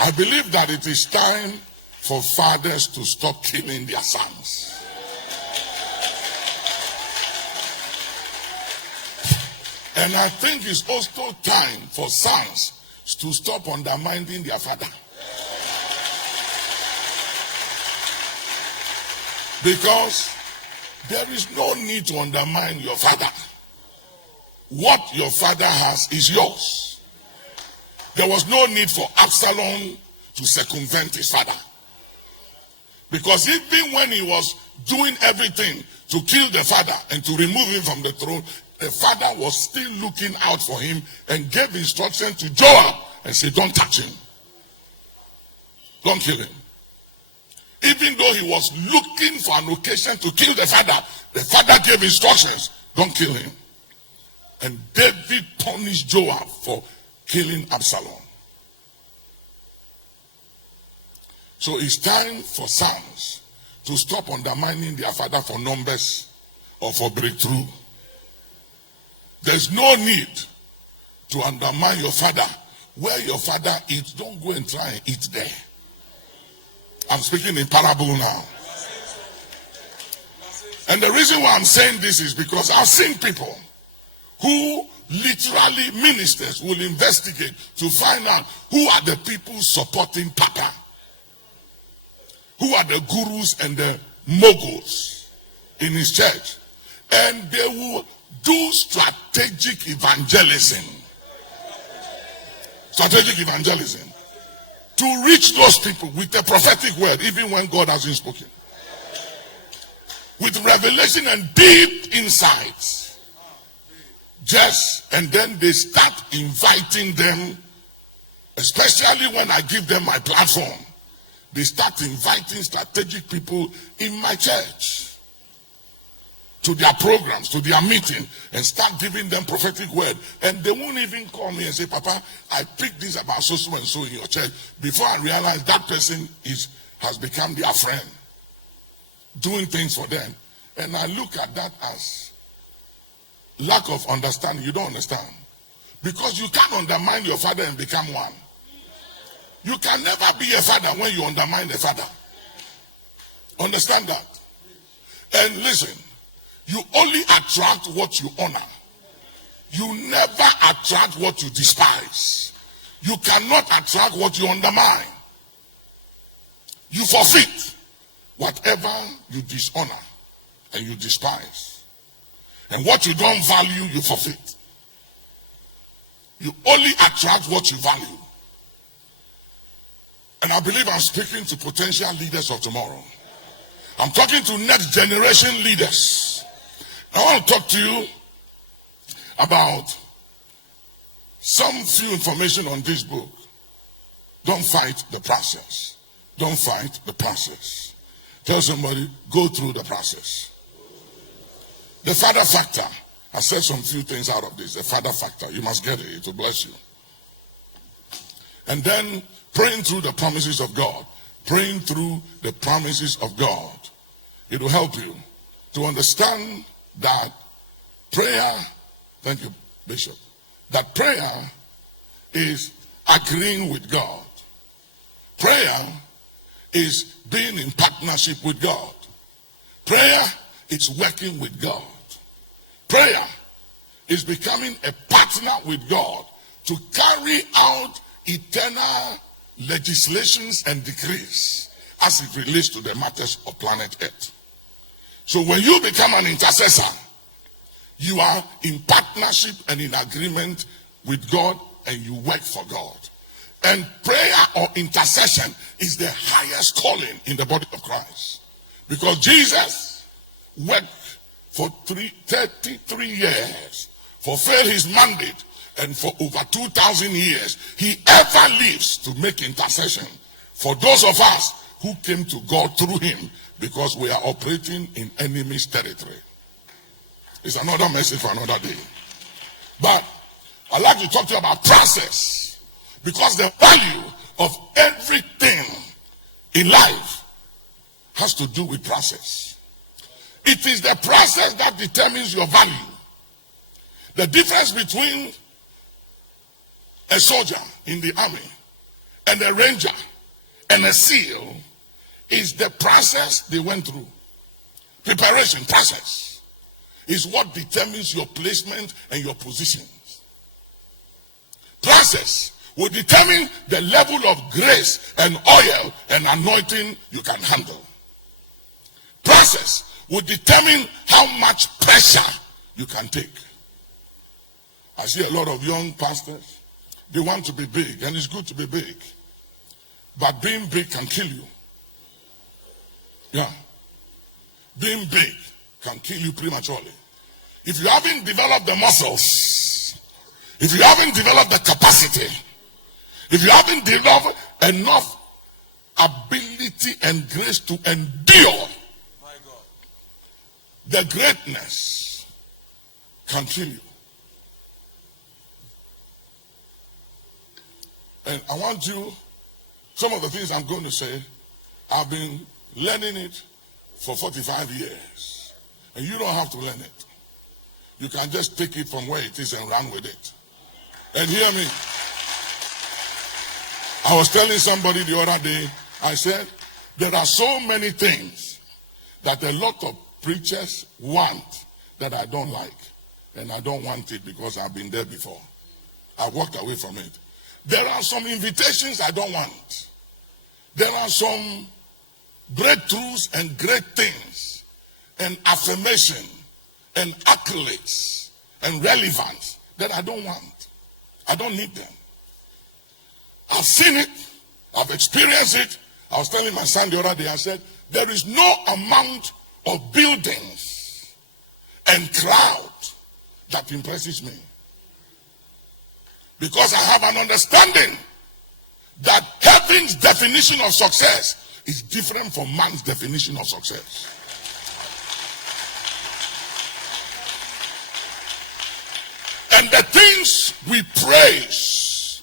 I believe that it is time for fathers to stop killing their sons. And I think it's also time for sons to stop undermining their father. Because there is no need to undermine your father. What your father has is yours. There was no need for Absalom to circumvent his father. Because even when he was doing everything to kill the father and to remove him from the throne, the father was still looking out for him and gave instruction to Joab and said, don't touch him. Don't kill him. Even though he was looking for an occasion to kill the father gave instructions, don't kill him. And David punished Joab for killing Absalom. So it's time for sons to stop undermining their father for numbers or for breakthrough. There's no need to undermine your father. Where your father eats, don't go and try and eat there. I'm speaking in parable now. And the reason why I'm saying this is because I've seen people who literally, ministers will investigate to find out who are the people supporting Papa. Who are the gurus and the moguls in his church. And they will do strategic evangelism. Strategic evangelism. To reach those people with a prophetic word, even when God hasn't spoken. With revelation and deep insights. And then they start inviting them, especially when I give them my platform. They start inviting strategic people in my church to their programs, to their meeting, and start giving them prophetic word. And they won't even call me and say, Papa, I picked this about so and so in your church. Before I realize that person has become their friend, doing things for them. And I look at that as lack of understanding. You don't understand. Because you can't undermine your father and become one. You can never be a father when you undermine the father. Understand that? And listen, you only attract what you honor. You never attract what you despise. You cannot attract what you undermine. You forfeit whatever you dishonor and you despise. And what you don't value, you forfeit. You only attract what you value. And I believe I'm speaking to potential leaders of tomorrow. I'm talking to next generation leaders. I want to talk to you about some few information on this book. Don't fight the process. Don't fight the process. Tell somebody, go through the process. The father factor. I said some few things out of this. The father factor. You must get it. It will bless you. And then praying through the promises of God. Praying through the promises of God. It will help you to understand that prayer, thank you, Bishop, that prayer is agreeing with God. Prayer is being in partnership with God. Prayer is working with God. Prayer is becoming a partner with God to carry out eternal legislations and decrees as it relates to the matters of planet Earth. So when you become an intercessor, you are in partnership and in agreement with God and you work for God. And prayer or intercession is the highest calling in the body of Christ. Because Jesus worked for 33 years, fulfilled his mandate, and for over 2,000 years, he ever lives to make intercession for those of us who came to God through him, because we are operating in enemy's territory. It's another message for another day. But I'd like to talk to you about process, because the value of everything in life has to do with process. It is the process that determines your value. The difference between a soldier in the army and a ranger and a seal is the process they went through. Preparation process is what determines your placement and your positions. Process will determine the level of grace and oil and anointing you can handle. Process will determine how much pressure you can take. I see a lot of young pastors, they want to be big, and it's good to be big. But being big can kill you. Yeah. Being big can kill you prematurely. If you haven't developed the muscles, if you haven't developed the capacity, if you haven't developed enough ability and grace to endure, the greatness can kill you. And I want you, some of the things I'm going to say, I've been learning it for 45 years. And you don't have to learn it. You can just take it from where it is and run with it. And hear me. I was telling somebody the other day, I said, there are so many things that a lot of preachers want that I don't like. And I don't want it because I've been there before. I walked away from it. There are some invitations I don't want. There are some breakthroughs and great things and affirmation and accolades and relevance that I don't want. I don't need them. I've seen it. I've experienced it. I was telling my son the other day, I said, there is no amount of buildings and crowd that impresses me. Because I have an understanding that heaven's definition of success is different from man's definition of success. And the things we praise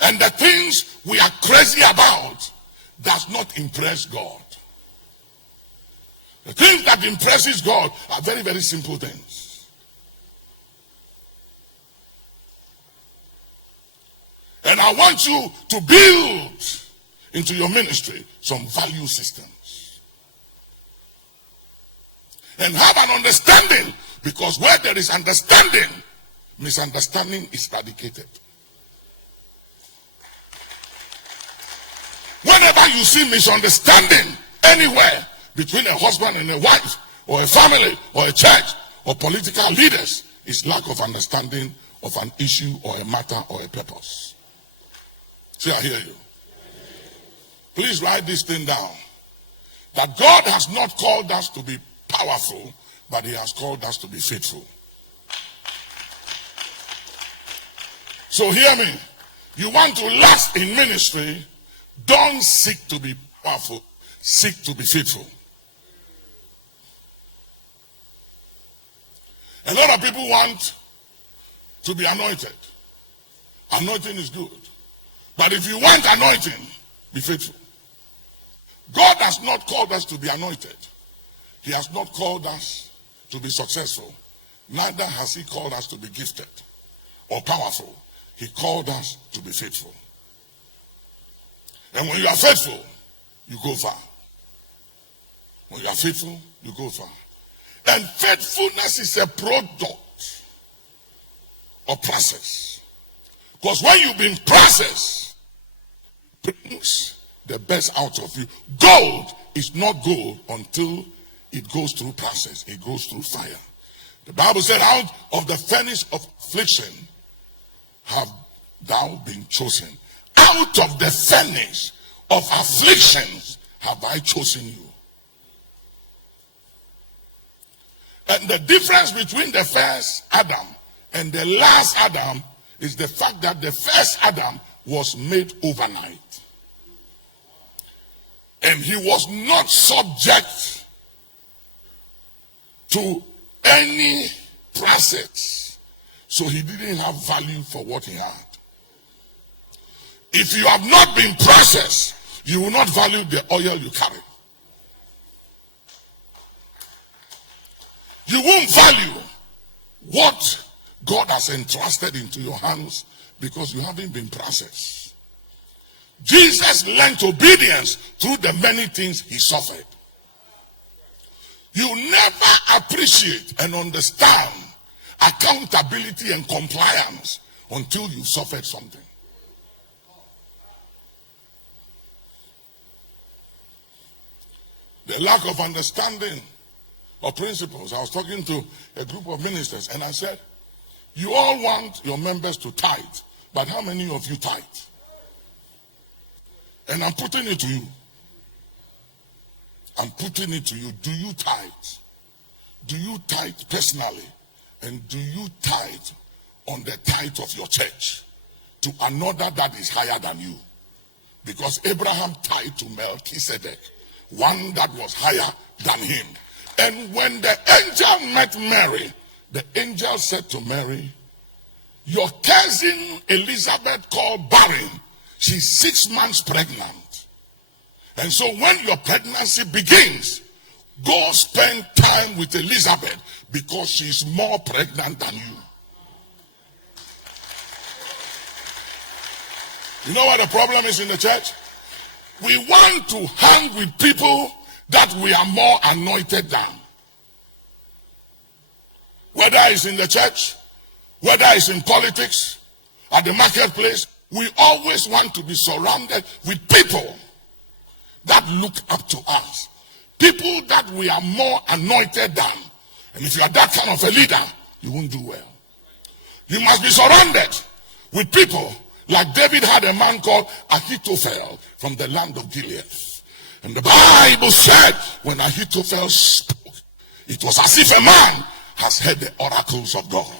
and the things we are crazy about does not impress God. The things that impresses God are very, very simple things. And I want you to build into your ministry some value systems. And have an understanding, because where there is understanding, misunderstanding is eradicated. Whenever you see misunderstanding anywhere between a husband and a wife, or a family, or a church, or political leaders, it's lack of understanding of an issue or a matter or a purpose. See, I hear you. Please write this thing down. That God has not called us to be powerful, but He has called us to be faithful. So hear me. You want to last in ministry, don't seek to be powerful, seek to be faithful. A lot of people want to be anointed. Anointing is good. But if you want anointing, be faithful. God has not called us to be anointed. He has not called us to be successful. Neither has He called us to be gifted or powerful. He called us to be faithful. And when you are faithful, you go far. When you are faithful, you go far. And faithfulness is a product of process. Because when you've been processed, it brings the best out of you. Gold is not gold until it goes through process. It goes through fire. The Bible said, out of the furnace of affliction have thou been chosen. Out of the furnace of afflictions have I chosen you. And the difference between the first Adam and the last Adam is the fact that the first Adam was made overnight. And he was not subject to any process. So he didn't have value for what he had. If you have not been processed, you will not value the oil you carry. You won't value what God has entrusted into your hands because you haven't been processed. Jesus learned obedience through the many things he suffered. You never appreciate and understand accountability and compliance until you suffered something. The lack of understanding of principles. I was talking to a group of ministers and I said, you all want your members to tithe, but how many of you tithe? And I'm putting it to you. I'm putting it to you. Do you tithe? Do you tithe personally? And do you tithe on the tithe of your church to another that is higher than you? Because Abraham tithed to Melchizedek, one that was higher than him. And when the angel met Mary, the angel said to Mary, your cousin Elizabeth called barren, she's 6 months pregnant. And so when your pregnancy begins, go spend time with Elizabeth because she's more pregnant than you. You know what the problem is in the church? We want to hang with people that we are more anointed than. Whether it's in the church, whether it's in politics, at the marketplace, we always want to be surrounded with people that look up to us. People that we are more anointed than. And if you are that kind of a leader, you won't do well. You must be surrounded with people like David had a man called Ahithophel from the land of Gilead. And the Bible said when Ahithophel spoke, it was as if a man has heard the oracles of God.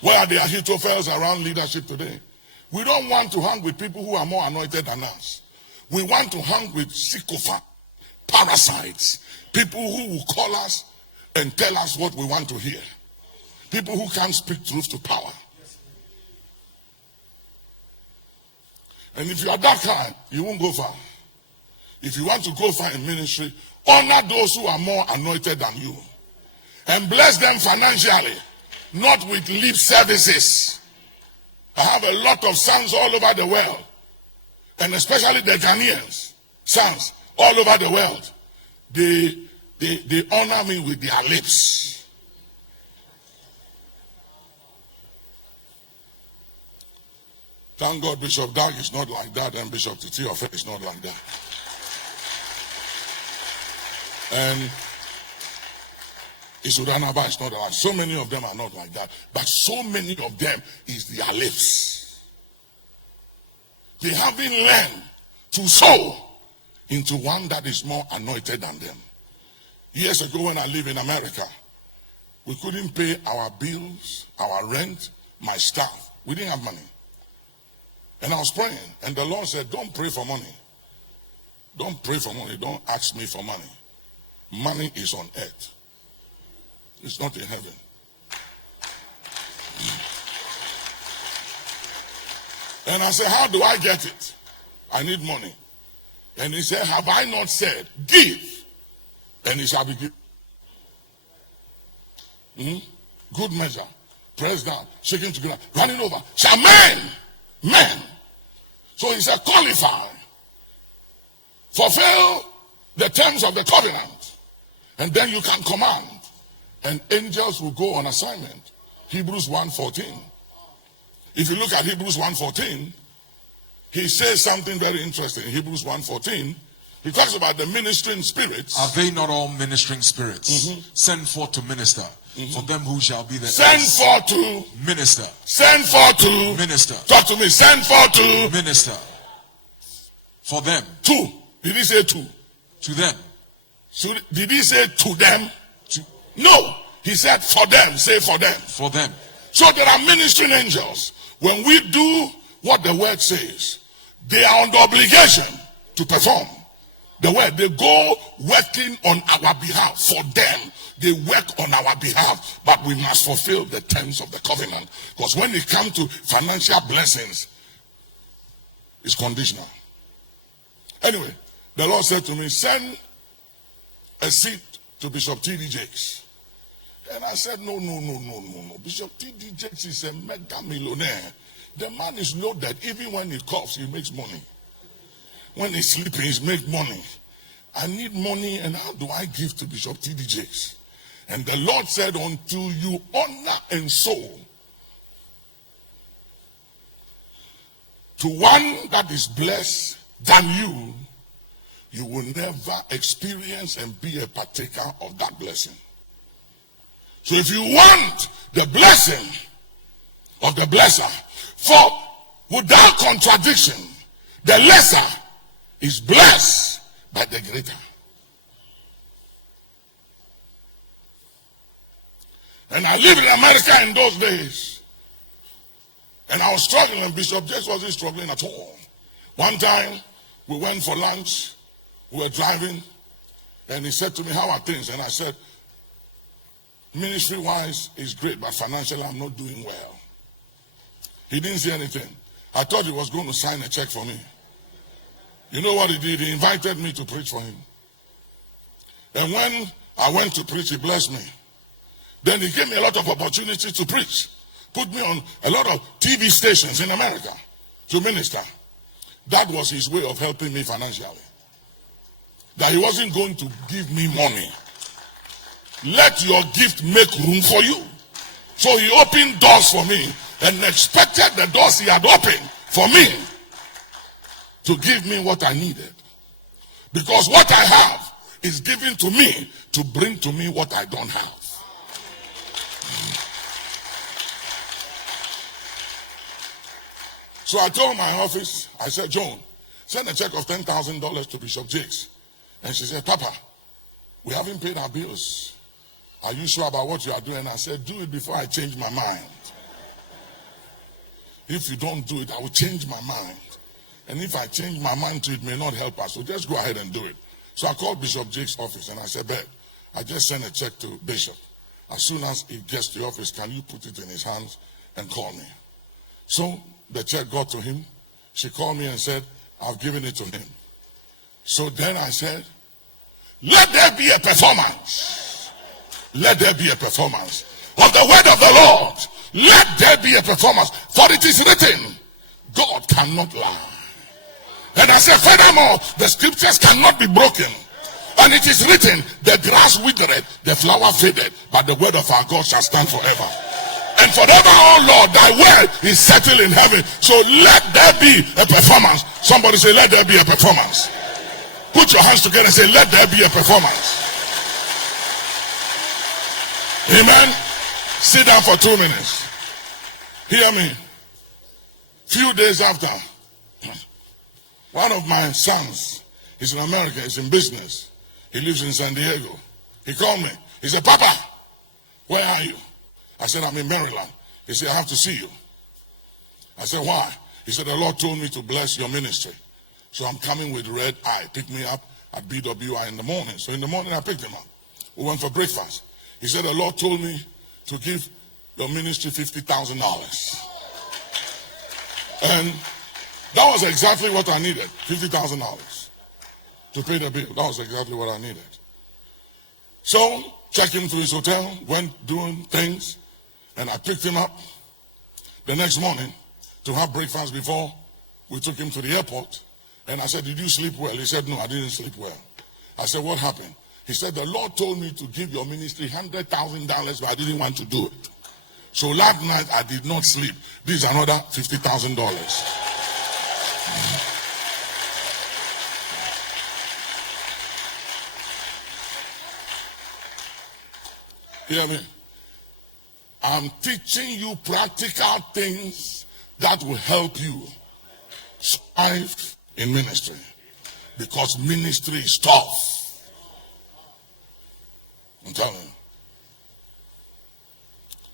Where are the Ahithophels around leadership today? We don't want to hang with people who are more anointed than us. We want to hang with sycophants, parasites, people who will call us and tell us what we want to hear. People who can't speak truth to power. And if you are that kind, you won't go far. If you want to go far in ministry, honor those who are more anointed than you. And bless them financially, not with lip services. I have a lot of sons all over the world, and especially the Ghanaians, sons all over the world. They honor me with their lips. Thank God Bishop Dag is not like that, and Bishop Titi Ofe is not like that. And Isudanaba is not like that. So many of them are not like that. But so many of them is their lips. They haven't learned to sow into one that is more anointed than them. Years ago when I lived in America, we couldn't pay our bills, our rent, my staff. We didn't have money. And I was praying, and the Lord said, don't pray for money. Don't pray for money. Don't ask me for money. Money is on earth. It's not in heaven. And I said, how do I get it? I need money. And he said, have I not said, give, and it shall be given. Good measure. Press down, shaking together, running over. Shall men. So he said, qualify. Fulfill the terms of the covenant. And then you can command. And angels will go on assignment. Hebrews 1:14. If you look at Hebrews 1:14, he says something very interesting. In Hebrews 1:14, he talks about the ministering spirits. Are they not all ministering spirits? Send forth to minister. For them who shall be the send forth to minister. Send forth to minister. Talk to me. Send forth to minister. For them. To. Did he say to? To them. So did he say to them? No. He said for them. Say for them. For them. So there are ministering angels. When we do what the word says, they are under obligation to perform the word. They go working on our behalf. For them, they work on our behalf, but we must fulfill the terms of the covenant. Because when it comes to financial blessings, it's conditional. Anyway, the Lord said to me, send a seed to Bishop T.D. Jakes. And I said, no. Bishop T.D. Jakes is a mega millionaire. The man is loaded. Even when he coughs, he makes money. When he's sleeping, he makes money. I need money, and how do I give to Bishop T.D. Jakes? And the Lord said, unto you honor and sow to one that is blessed than you, you will never experience and be a partaker of that blessing. So if you want the blessing of the blesser, for without contradiction, the lesser is blessed by the greater. And I lived in America in those days. And I was struggling, and Bishop Jakes wasn't struggling at all. One time, we went for lunch. We were driving. And he said to me, how are things? And I said, ministry-wise, it's great, but financially, I'm not doing well. He didn't say anything. I thought he was going to sign a check for me. You know what he did? He invited me to preach for him. And when I went to preach, he blessed me. Then he gave me a lot of opportunities to preach. Put me on a lot of TV stations in America to minister. That was his way of helping me financially. That he wasn't going to give me money. Let your gift make room for you. So he opened doors for me and expected the doors he had opened for me to give me what I needed. Because what I have is given to me to bring to me what I don't have. So I told my office, I said, Joan, send a check of $10,000 to Bishop Jakes. And she said, Papa, we haven't paid our bills. Are you sure about what you are doing? I said, do it before I change my mind. If you don't do it, I will change my mind. And if I change my mind to it, may not help us. So just go ahead and do it. So I called Bishop Jakes' office and I said, Beth, I just sent a check to Bishop. As soon as he gets to the office, can you put it in his hands and call me? So the check got to him. She called me and said, I've given it to him. So then I said, let there be a performance. Let there be a performance of the word of the Lord. Let there be a performance. For it is written, God cannot lie. And I said, furthermore, the scriptures cannot be broken. And it is written, the grass withered, the flower faded, but the word of our God shall stand forever. And forever, oh Lord, thy word is settled in heaven. So let there be a performance. Somebody say, let there be a performance. Put your hands together and say, let there be a performance. Amen. Sit down for 2 minutes. Hear me. Few days after, one of my sons is in America, he's in business. He lives in San Diego. He called me. He said, Papa, where are you? I said, I'm in Maryland. He said, I have to see you. I said, why? He said, the Lord told me to bless your ministry. So I'm coming with red eye. Pick me up at BWI in the morning. So in the morning, I picked him up. We went for breakfast. He said, the Lord told me to give your ministry $50,000. And that was exactly what I needed, $50,000 to pay the bill. That was exactly what I needed. So, checked him to his hotel, went doing things, and I picked him up the next morning to have breakfast before we took him to the airport. And I said, did you sleep well? He said, no, I didn't sleep well. I said, what happened? He said, the Lord told me to give your ministry $100,000, but I didn't want to do it. So last night I did not sleep. This is another $50,000. Hear me? I'm teaching you practical things that will help you strive in ministry. Because ministry is tough. I'm telling you.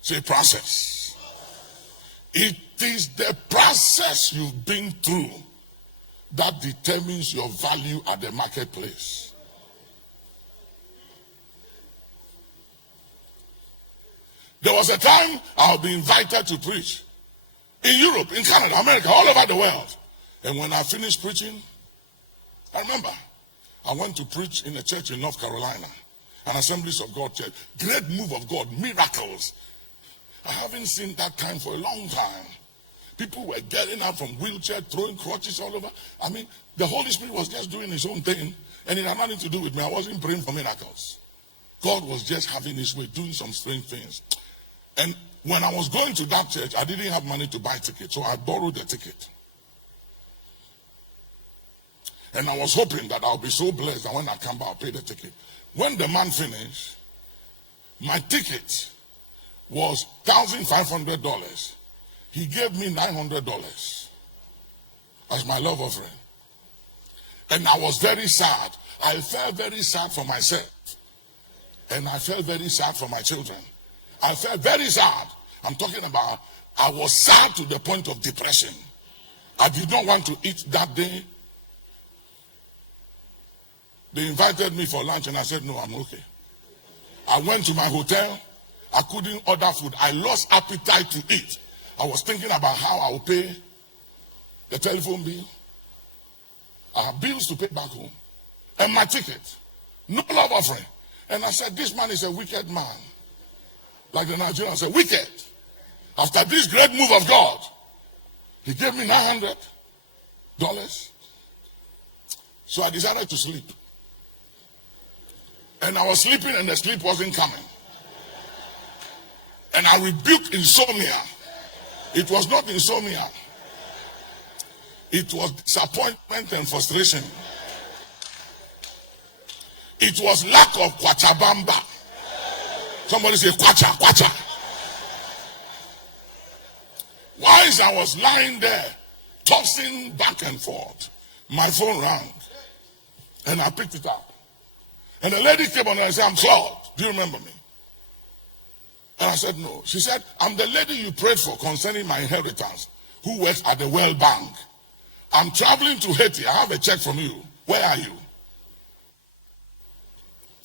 Say process. It is the process you've been through that determines your value at the marketplace. There was a time I'll be invited to preach in Europe, in Canada, America, all over the world. And when I finished preaching, I remember I went to preach in a church in North Carolina, an Assemblies of God church. Great move of God, miracles. I haven't seen that kind for a long time. People were getting out from wheelchair, throwing crutches all over. I mean, the Holy Spirit was just doing his own thing, and it had nothing to do with me. I wasn't praying for miracles. God was just having his way, doing some strange things. And when I was going to that church, I didn't have money to buy tickets, so I borrowed a ticket. And I was hoping that I'll be so blessed that when I come back, I'll pay the ticket. When the man finished, my ticket was $1,500. He gave me $900 as my love offering. And I was very sad. I felt very sad for myself. And I felt very sad for my children. I felt very sad. I'm talking about, I was sad to the point of depression. I did not want to eat that day. They invited me for lunch and I said, no, I'm okay. I went to my hotel. I couldn't order food. I lost appetite to eat. I was thinking about how I will pay the telephone bill. I have bills to pay back home. And my ticket. No love offering. And I said, this man is a wicked man. Like the Nigerians said, wicked. After this great move of God, he gave me $900. So I decided to sleep. And I was sleeping and the sleep wasn't coming. And I rebuked insomnia. It was not insomnia. It was disappointment and frustration. It was lack of kwachabamba. Somebody say kwacha, kwacha. Whilst I was lying there, tossing back and forth, my phone rang. And I picked it up. And the lady came on and said, I'm Claude. Do you remember me? And I said, no. She said, I'm the lady you prayed for concerning my inheritance, who works at the World Bank. I'm traveling to Haiti. I have a check from you. Where are you?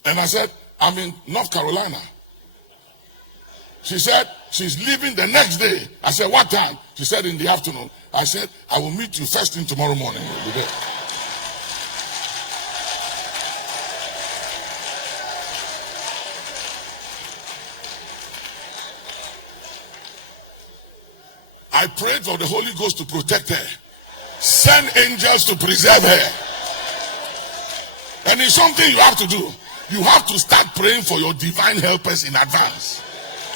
And I said, I'm in North Carolina. She said, she's leaving the next day. I said, what time? She said, in the afternoon. I said, I will meet you first thing tomorrow morning. We'll be there. I prayed for the Holy Ghost to protect her. Send angels to preserve her. And it's something you have to do. You have to start praying for your divine helpers in advance.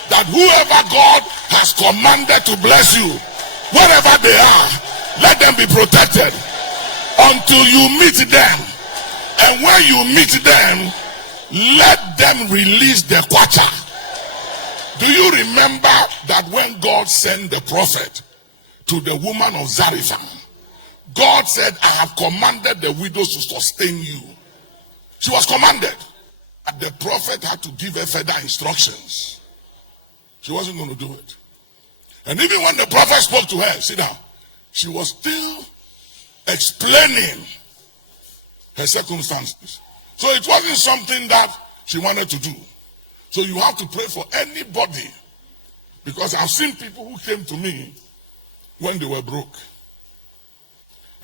That whoever God has commanded to bless you, wherever they are, let them be protected until you meet them. And when you meet them, let them release the kwacha. Do you remember that when God sent the prophet to the woman of Zarephath, God said, I have commanded the widows to sustain you. She was commanded. And the prophet had to give her further instructions. She wasn't going to do it. And even when the prophet spoke to her, sit down, she was still explaining her circumstances. So it wasn't something that she wanted to do. So you have to pray for anybody. Because I've seen people who came to me when they were broke.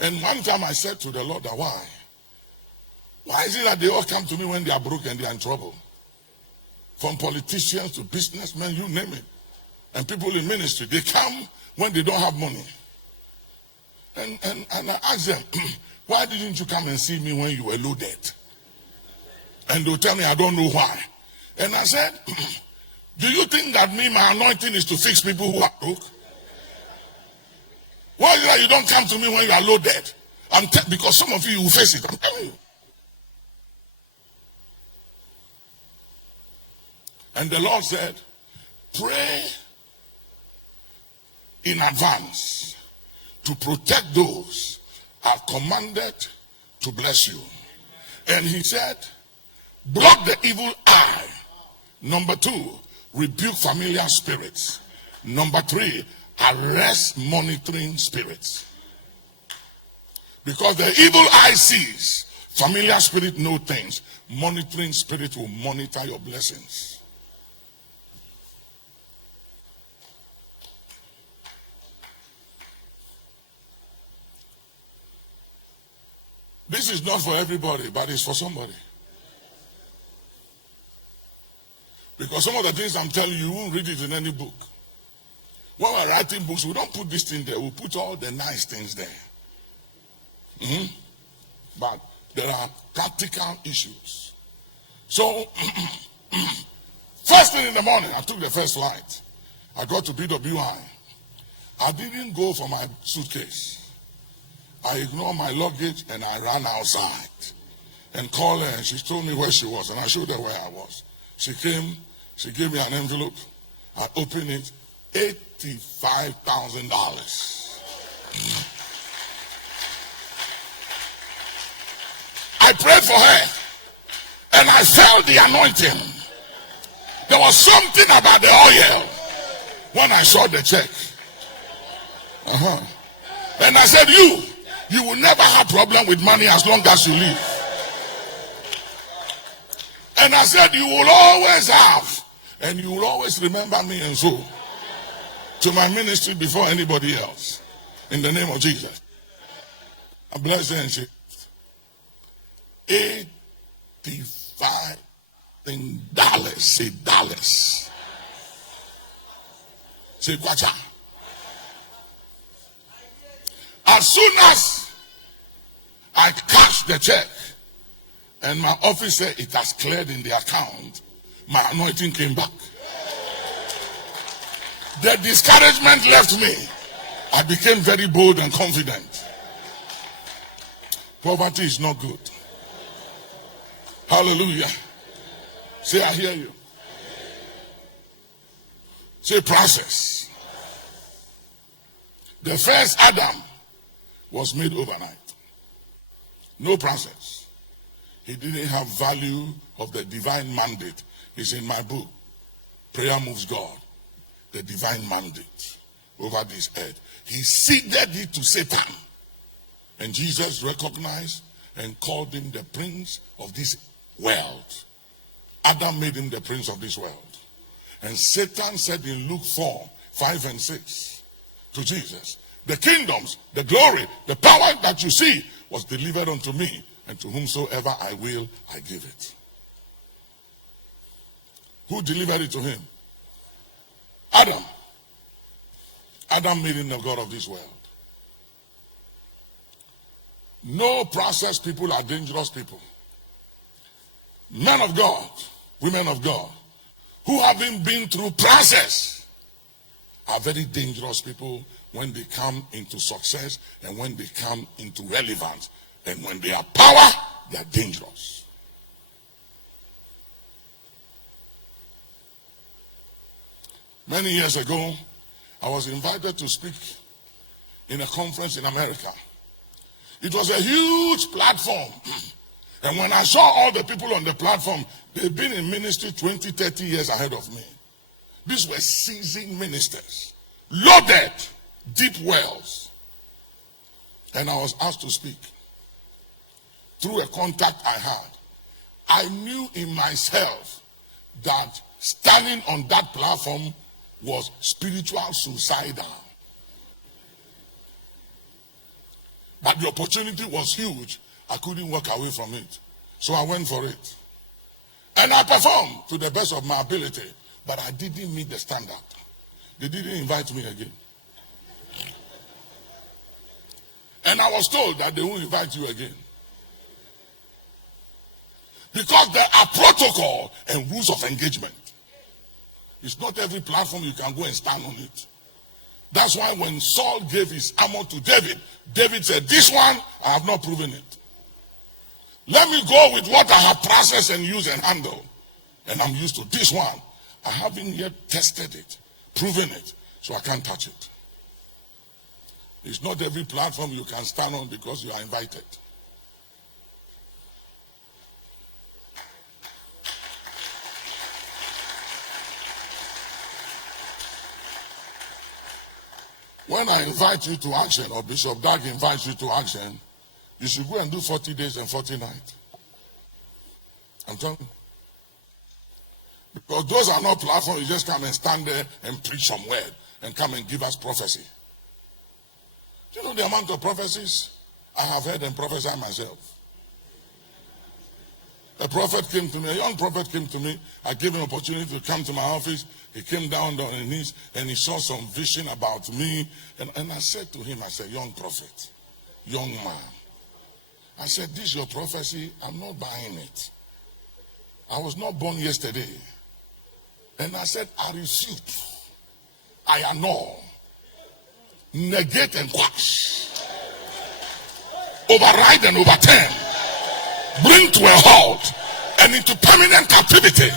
And one time I said to the Lord, why? Why is it that they all come to me when they are broke and they are in trouble? From politicians to businessmen, you name it. And people in ministry, they come when they don't have money. And I ask them, why didn't you come and see me when you were loaded? And they'll tell me, I don't know why. And I said, do you think that my anointing is to fix people who are broke? Why is it that you don't come to me when you are loaded? Because some of you will face it, I'm telling you. And the Lord said, pray in advance to protect those I've commanded to bless you. And he said, block the evil eye. Number 2, rebuke familiar spirits. Number 3, arrest monitoring spirits. Because the evil eye sees, familiar spirit know things. Monitoring spirit will monitor your blessings. This is not for everybody, but it's for somebody. Because some of the things I'm telling you, you won't read it in any book. When we're writing books, we don't put this thing there. We put all the nice things there. But there are practical issues. So, first thing in the morning, I took the first flight. I got to BWI. I didn't go for my suitcase. I ignored my luggage and I ran outside and called her, and she told me where she was, and I showed her where I was. She came, she gave me an envelope. I opened it, $85,000. I prayed for her and I felt the anointing. There was something about the oil when I saw the check. And I said, you will never have problem with money as long as you live. And I said, you will always have, and you will always remember me, and so to my ministry before anybody else. In the name of Jesus. I bless her and she $85,000. Say dollars. Say kwacha. As soon as I cashed the check and my office said it has cleared in the account, my anointing came back. The discouragement left me. I became very bold and confident. Poverty is not good. Hallelujah. Say, I hear you. Say, process. The first Adam was made overnight. No process. He didn't have value of the divine mandate. It's in my book, Prayer Moves God. The divine mandate over this earth. He ceded it to Satan. And Jesus recognized and called him the prince of this world. Adam made him the prince of this world. And Satan said in Luke 4:5-6 to Jesus, the kingdoms, the glory, the power that you see was delivered unto me, and to whomsoever I will, I give it. Who delivered it to him? Adam. Adam made him the God of this world. No process people are dangerous people. Men of God, women of God, who haven't been through process are very dangerous people when they come into success and when they come into relevance. And when they are power, they are dangerous. Many years ago, I was invited to speak in a conference in America. It was a huge platform. And when I saw all the people on the platform, they've been in ministry 20, 30 years ahead of me. These were seasoned ministers, loaded, deep wells. And I was asked to speak. Through a contact I had, I knew in myself that standing on that platform was spiritual suicidal. But the opportunity was huge. I couldn't walk away from it. So I went for it. And I performed to the best of my ability. But I didn't meet the standard. They didn't invite me again. And I was told that they won't invite you again. Because there are protocol and rules of engagement. It's not every platform you can go and stand on it. That's why when Saul gave his armor to David, David said, this one, I have not proven it. Let me go with what I have processed and used and handled. And I'm used to this one. I haven't yet tested it, proven it, so I can't touch it. It's not every platform you can stand on because you are invited. When I invite you to action, or Bishop Dag invites you to action, you should go and do 40 days and 40 nights. I'm telling you. Because those are not platforms, you just come and stand there and preach some word and come and give us prophecy. Do you know the amount of prophecies I have heard and prophesied myself? A prophet came to me, a young prophet came to me. I gave him an opportunity to come to my office. He came down on his knees and he saw some vision about me. And I said to him, I said, young prophet, young man. I said, this is your prophecy. I'm not buying it. I was not born yesterday. And I said, I refute. I annul. Negate and quash. Override and overturn. Bring to a halt and into permanent captivity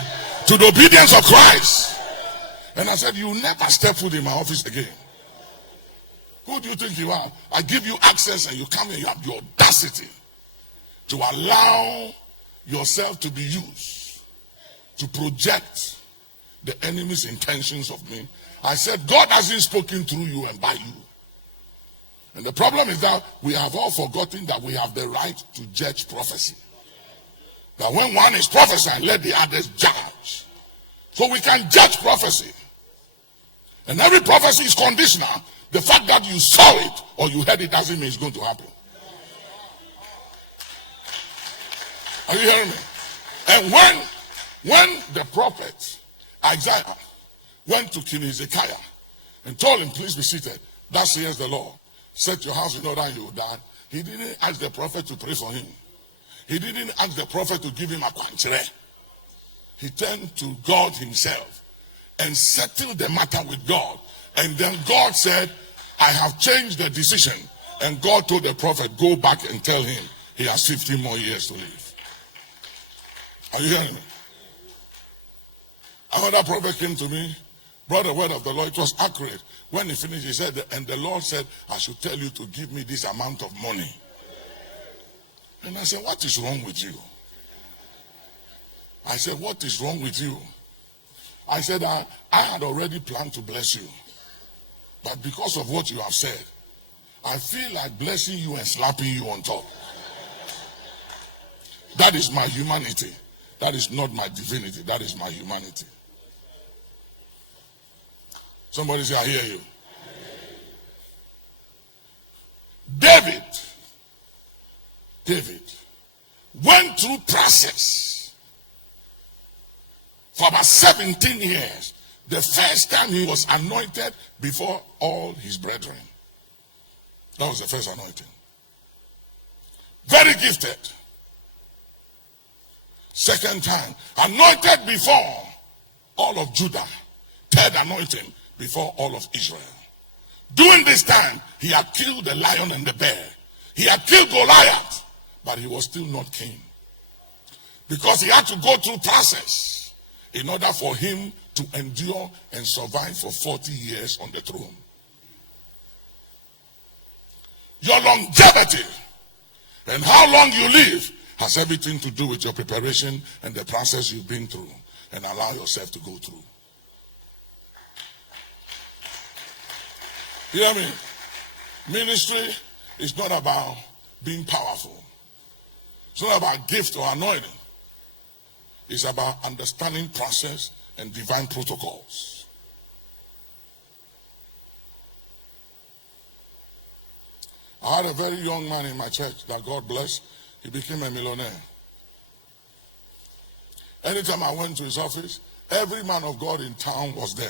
to the obedience of Christ. And I said, you never step foot in my office again. Who do you think you are? I give you access and you come and you have the audacity to allow yourself to be used to project the enemy's intentions of me. I said, God hasn't spoken through you and by you. And the problem is that we have all forgotten that we have the right to judge prophecy. That when one is prophesying, let the others judge. So we can judge prophecy. And every prophecy is conditional. The fact that you saw it or you heard it doesn't mean it's going to happen. Are you hearing me? And when the prophet Isaiah went to King Hezekiah and told him, please be seated, thus says the Lord, set your house in order and you will die. He didn't ask the prophet to pray for him. He didn't ask the prophet to give him a quantere. He turned to God himself and settled the matter with God. And then God said, I have changed the decision. And God told the prophet, go back and tell him he has 15 more years to live. Are you hearing me? Another prophet came to me, brought the word of the Lord. It was accurate. When he finished, he said, and the Lord said, I should tell you to give me this amount of money. And I said, what is wrong with you? I said, what is wrong with you? I said, I had already planned to bless you. But because of what you have said, I feel like blessing you and slapping you on top. That is my humanity. That is not my divinity. That is my humanity. Somebody say, I hear you. David went through process for about 17 years. The first time he was anointed before all his brethren. That was the first anointing. Very gifted. Second time, anointed before all of Judah. Third anointing before all of Israel. During this time, he had killed the lion and the bear. He had killed Goliath, but he was still not king. Because he had to go through process in order for him to endure and survive for 40 years on the throne. Your longevity and how long you live has everything to do with your preparation and the process you've been through and allow yourself to go through. You hear me? Ministry is not about being powerful. It's not about gift or anointing. It's about understanding process and divine protocols. I had a very young man in my church that God bless. He became a millionaire. Anytime I went to his office, every man of God in town was there.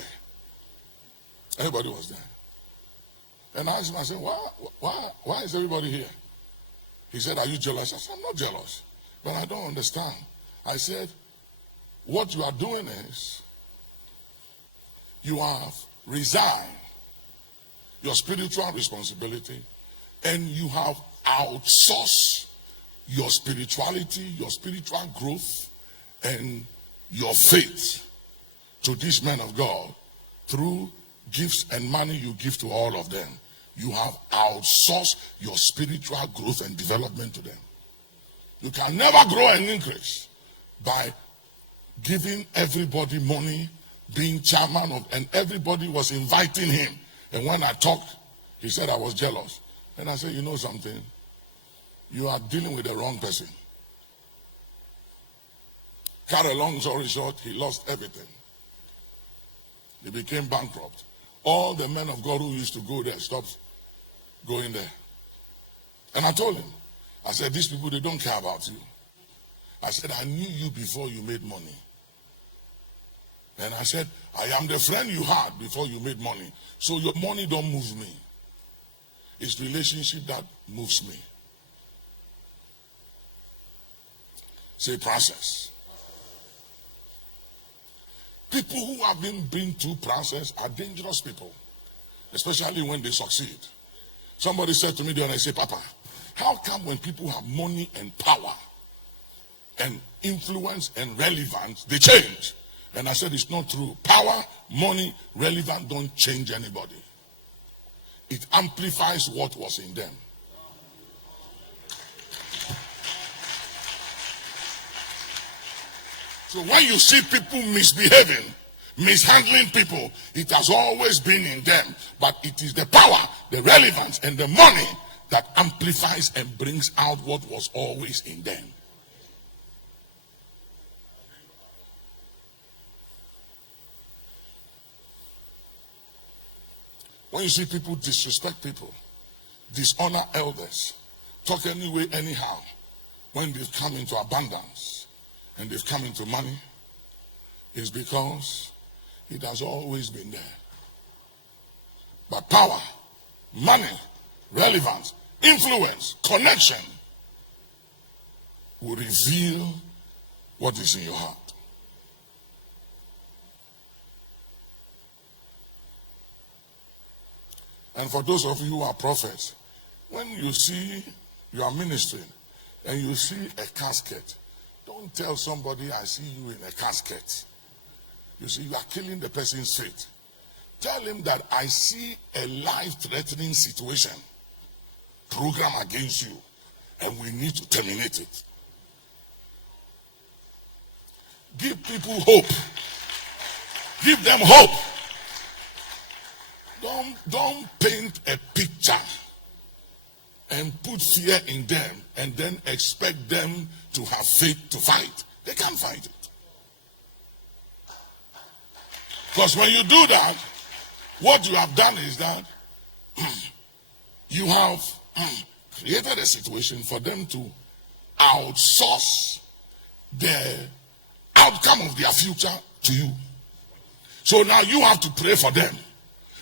Everybody was there. And I asked him, I said, why is everybody here? He said, are you jealous? I said, I'm not jealous, but I don't understand. I said, what you are doing is you have resigned your spiritual responsibility and you have outsourced your spirituality, your spiritual growth, and your faith to these men of God through gifts and money you give to all of them. You have outsourced your spiritual growth and development to them. You can never grow and increase by giving everybody money, being chairman of, and everybody was inviting him. And when I talked, he said I was jealous. And I said, you know something? You are dealing with the wrong person. Cut a long story short, he lost everything. He became bankrupt. All the men of God who used to go there stopped going there. And I told him, I said, these people, they don't care about you. I said, I knew you before you made money. And I said, I am the friend you had before you made money. So your money don't move me. It's relationship that moves me. Say process. People who have been through process are dangerous people, especially when they succeed. Somebody said to me the other day, say, Papa, how come when people have money and power and influence and relevance, they change? And I said, it's not true. Power, money, relevance don't change anybody. It amplifies what was in them. So when you see people misbehaving, mishandling people, it has always been in them. But it is the power, the relevance, and the money that amplifies and brings out what was always in them. When you see people disrespect people, dishonor elders, talk anyway, anyhow, when they've come into abundance and they've come into money, it's because it has always been there. But power, money, relevance, influence, connection will reveal what is in your heart. And for those of you who are prophets, when you see you are ministering and you see a casket, don't tell somebody, I see you in a casket. You see, you are killing the person's faith. Tell him that I see a life-threatening situation program against you and we need to terminate it. Give people hope. Give them hope. Don't paint a picture and put fear in them and then expect them to have faith to fight. They can't fight it. Because when you do that, what you have done is that you have created a situation for them to outsource the outcome of their future to you. So now you have to pray for them.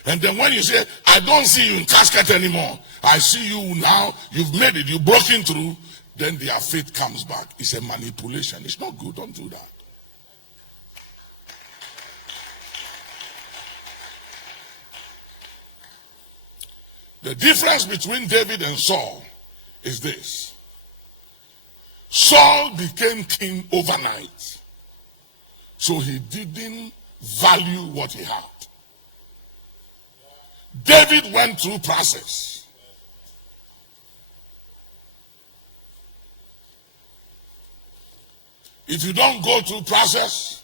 And then when you say, I don't see you in casket anymore, I see you now, you've made it, you've broken through, then their faith comes back. It's a manipulation. It's not good. Don't do that. The difference between David and Saul is this. Saul became king overnight. So he didn't value what he had. David went through process. If you don't go through process,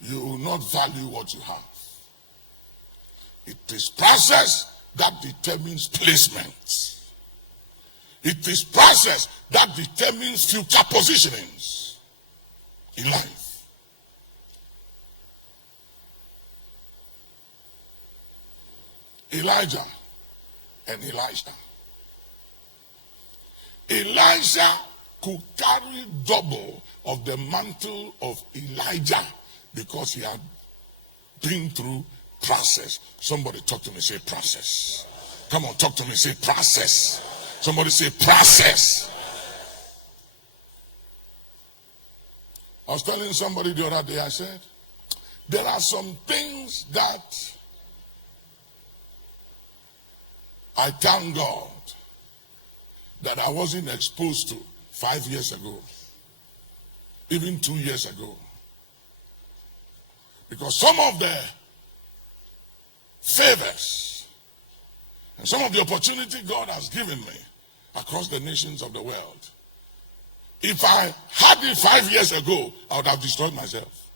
you will not value what you have. It is process that determines placement. It is process that determines future positionings in life. Elijah and Elisha. Elisha could carry double of the mantle of Elijah because he had been through process. Somebody talk to me, say process. Come on, talk to me, say process. Somebody say process. I was telling somebody the other day, I said, there are some things that I thank God that I wasn't exposed to 5 years ago, even 2 years ago. Because some of the favors and some of the opportunity God has given me across the nations of the world, if I had it 5 years ago, I would have destroyed myself.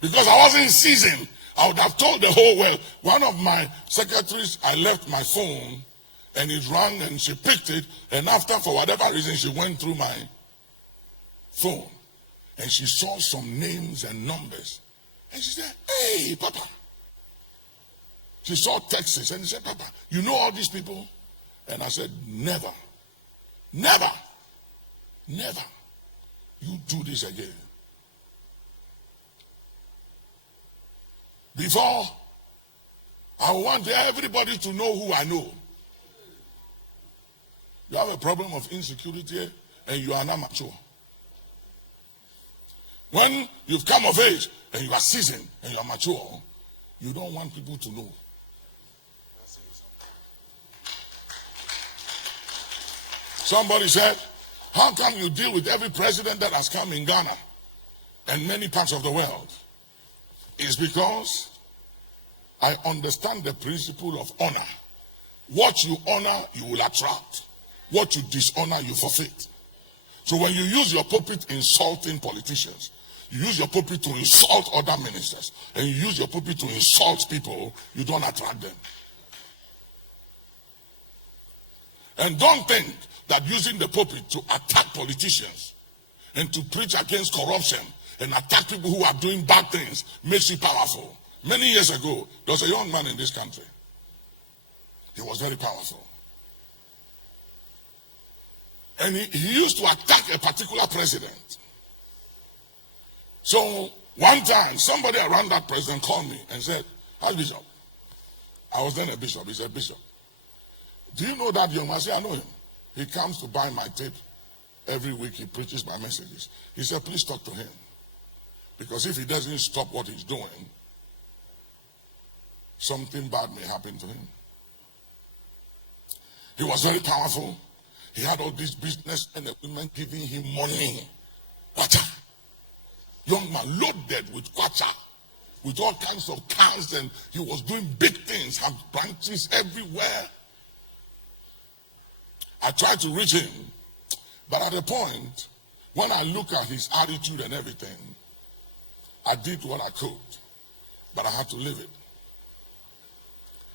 Because I wasn't seasoned. I would have told the whole world. One of my secretaries, I left my phone and it rang and she picked it, and after, for whatever reason, she went through my phone and she saw some names and numbers and she said, hey, Papa. She saw texts and she said, Papa, you know all these people? And I said, never. Never you do this again. Before, I want everybody to know who I know. You have a problem of insecurity and you are not mature. When you've come of age and you are seasoned and you are mature, you don't want people to know. Somebody said, how come you deal with every president that has come in Ghana and many parts of the world? It's because I understand the principle of honor. What you honor, you will attract. What you dishonor, you forfeit. So when you use your pulpit insulting politicians, you use your pulpit to insult other ministers, and you use your pulpit to insult people, you don't attract them. And don't think that using the pulpit to attack politicians and to preach against corruption and attack people who are doing bad things makes you powerful. Many years ago, there was a young man in this country. He was very powerful. And he used to attack a particular president. So one time, somebody around that president called me and said, "Hi, Bishop." I was then a bishop. He said, "Bishop, do you know that young man?" I said, "I know him. He comes to buy my tape every week. He preaches my messages." He said, "Please talk to him. Because if he doesn't stop what he's doing, something bad may happen to him." He was very powerful. He had all this business and the women giving him money. Kwacha. Young man loaded with kwacha, with all kinds of cars, and he was doing big things, had branches everywhere. I tried to reach him, but at a point, when I look at his attitude and everything, I did what I could, but I had to leave it.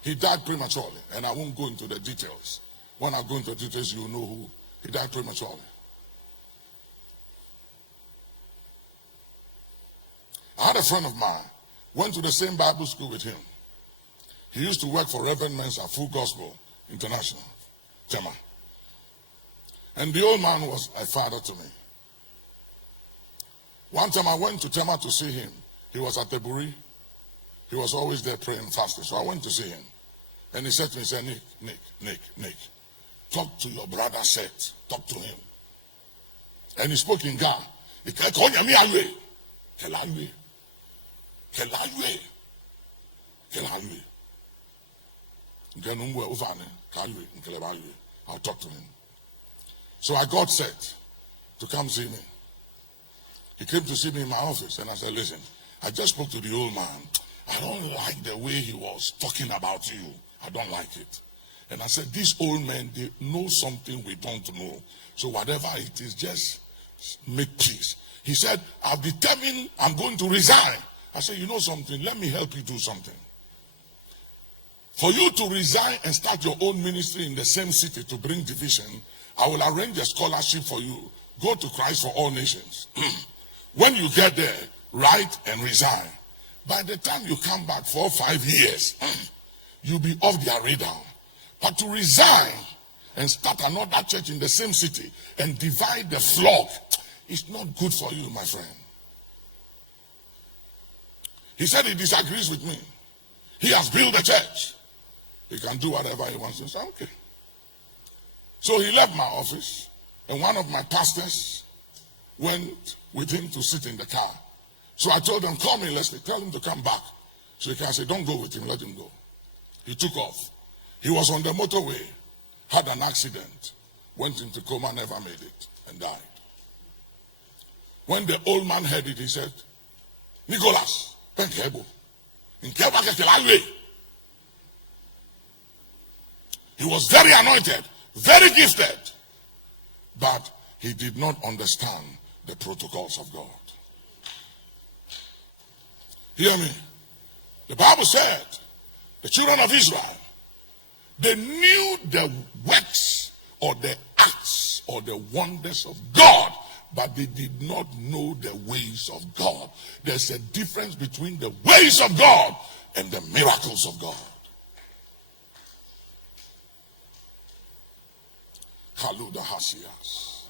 He died prematurely, and I won't go into the details. When I go into the details, you will know who. He died prematurely. I had a friend of mine, went to the same Bible school with him. He used to work for Reverend Mensah, Full Gospel International, Tema. And the old man was a father to me. One time I went to Tema to see him. He was at the Buri. He was always there praying and fasting. So I went to see him. And he said to me, he said, Nick, talk to your brother Seth. Talk to him. And he spoke in Ga. He said, I'll talk to him. So I got set to come see me. He came to see me in my office, and I said, "Listen, I just spoke to the old man. I don't like the way he was talking about you. I don't like it." And I said, "These old men, they know something we don't know. So whatever it is, just make peace." He said, "I've determined I'm going to resign." I said, "You know something? Let me help you do something. For you to resign and start your own ministry in the same city to bring division, I will arrange a scholarship for you. Go to Christ for All Nations. When you get there, write and resign. By the time you come back 4 or 5 years, you'll be off their radar. But to resign and start another church in the same city and divide the flock is not good for you, my friend." He said he disagrees with me. He has built a church. He can do whatever he wants. I said, "Okay." So he left my office, and one of my pastors went with him to sit in the car. So I told him, "Call me, Leslie, tell him to come back." So he can say, "Don't go with him, let him go." He took off. He was on the motorway, had an accident, went into coma, never made it, and died. When the old man heard it, he said, "Nicholas, he was very anointed, very gifted, but he did not understand the protocols of God." Hear me. The Bible said the children of Israel, they knew the works or the acts or the wonders of God, but they did not know the ways of God. There's a difference between the ways of God and the miracles of God. Kaluda Hasias.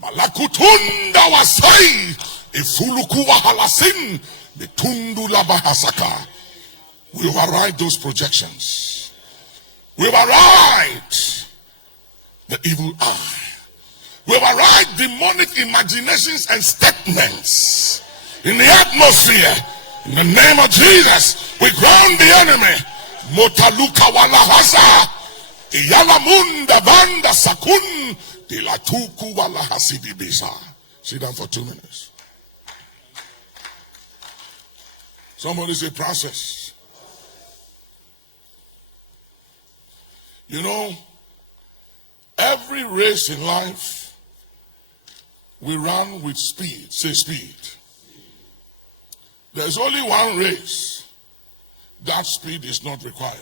Malakutunda wasai. Ifuluku wahalasin. Betundu labahasaka. We override those projections. We override the evil eye. We override demonic imaginations and statements in the atmosphere. In the name of Jesus, we ground the enemy. Motaluka walahasa. Iyalamunda banda sakun. Dilatuku walahasidi bisa. Sit down for 2 minutes. Somebody say process. You know, every race in life, we run with speed. Say speed. There's only one race that speed is not required.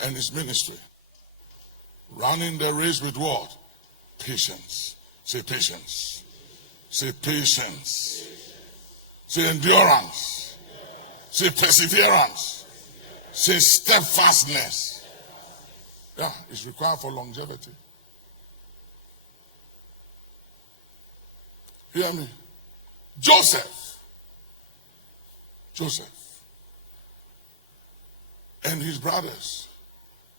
And it's ministry. Running the race with what? Patience. Say patience. Say patience. Say endurance. Say perseverance. Say steadfastness. Yeah, it's required for longevity. Hear me? Joseph and his brothers,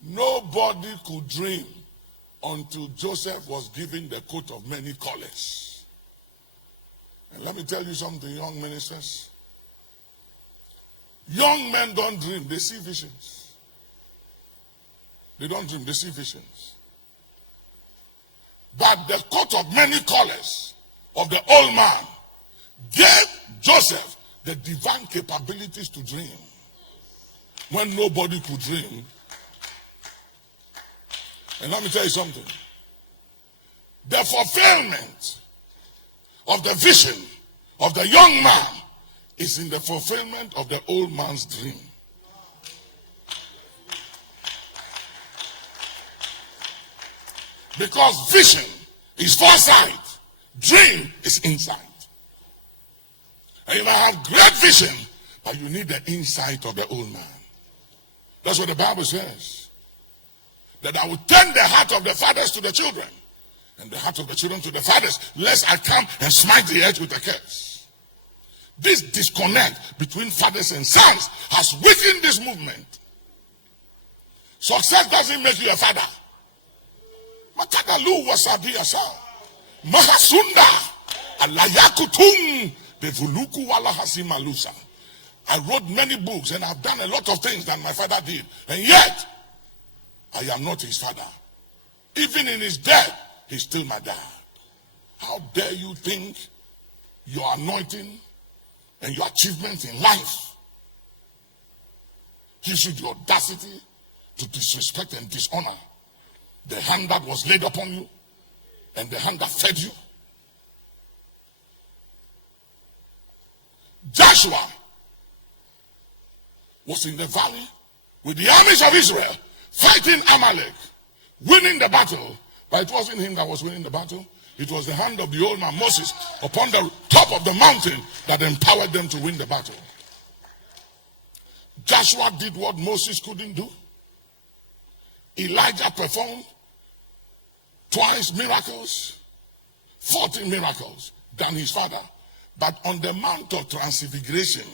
nobody could dream until Joseph was given the coat of many colors. And let me tell you something, young ministers. Young men don't dream, they see visions. They don't dream, they see visions. But the coat of many colors of the old man gave Joseph the divine capabilities to dream when nobody could dream. And let me tell you something. The fulfillment of the vision of the young man is in the fulfillment of the old man's dream. Because vision is foresight, dream is insight. And you might have great vision, but you need the insight of the old man. That's what the Bible says. That I will turn the heart of the fathers to the children, and the heart of the children to the fathers, lest I come and smite the earth with a curse. This disconnect between fathers and sons has weakened this movement. Success doesn't make you a father. Makadalu wasabi asa. Mahasunda. Alayakutum. Bevuluku wala hasimalusa. I wrote many books and I've done a lot of things that my father did. And yet, I am not his father. Even in his death, he's still my dad. How dare you think your anointing and your achievements in life gives you the audacity to disrespect and dishonor the hand that was laid upon you and the hand that fed you? Joshua was in the valley with the armies of Israel fighting Amalek, winning the battle. But it wasn't him that was winning the battle. It was the hand of the old man Moses upon the top of the mountain that empowered them to win the battle. Joshua did what Moses couldn't do. Elijah performed twice miracles, 40 miracles than his father. But on the Mount of Transfiguration,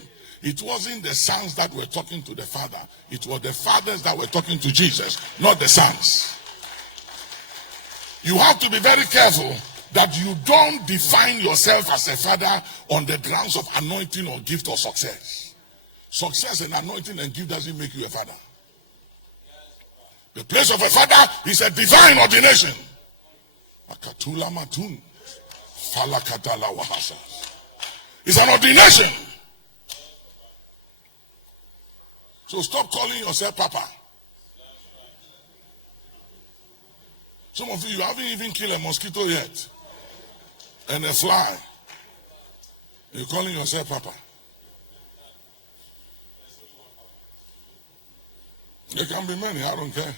it wasn't the sons that were talking to the father. It was the fathers that were talking to Jesus, not the sons. You have to be very careful that you don't define yourself as a father on the grounds of anointing or gift or success. Success and anointing and gift doesn't make you a father. The place of a father is a divine ordination. It's an ordination. So stop calling yourself Papa. Some of you haven't even killed a mosquito yet. And a fly. You're calling yourself Papa. There can be many, I don't care.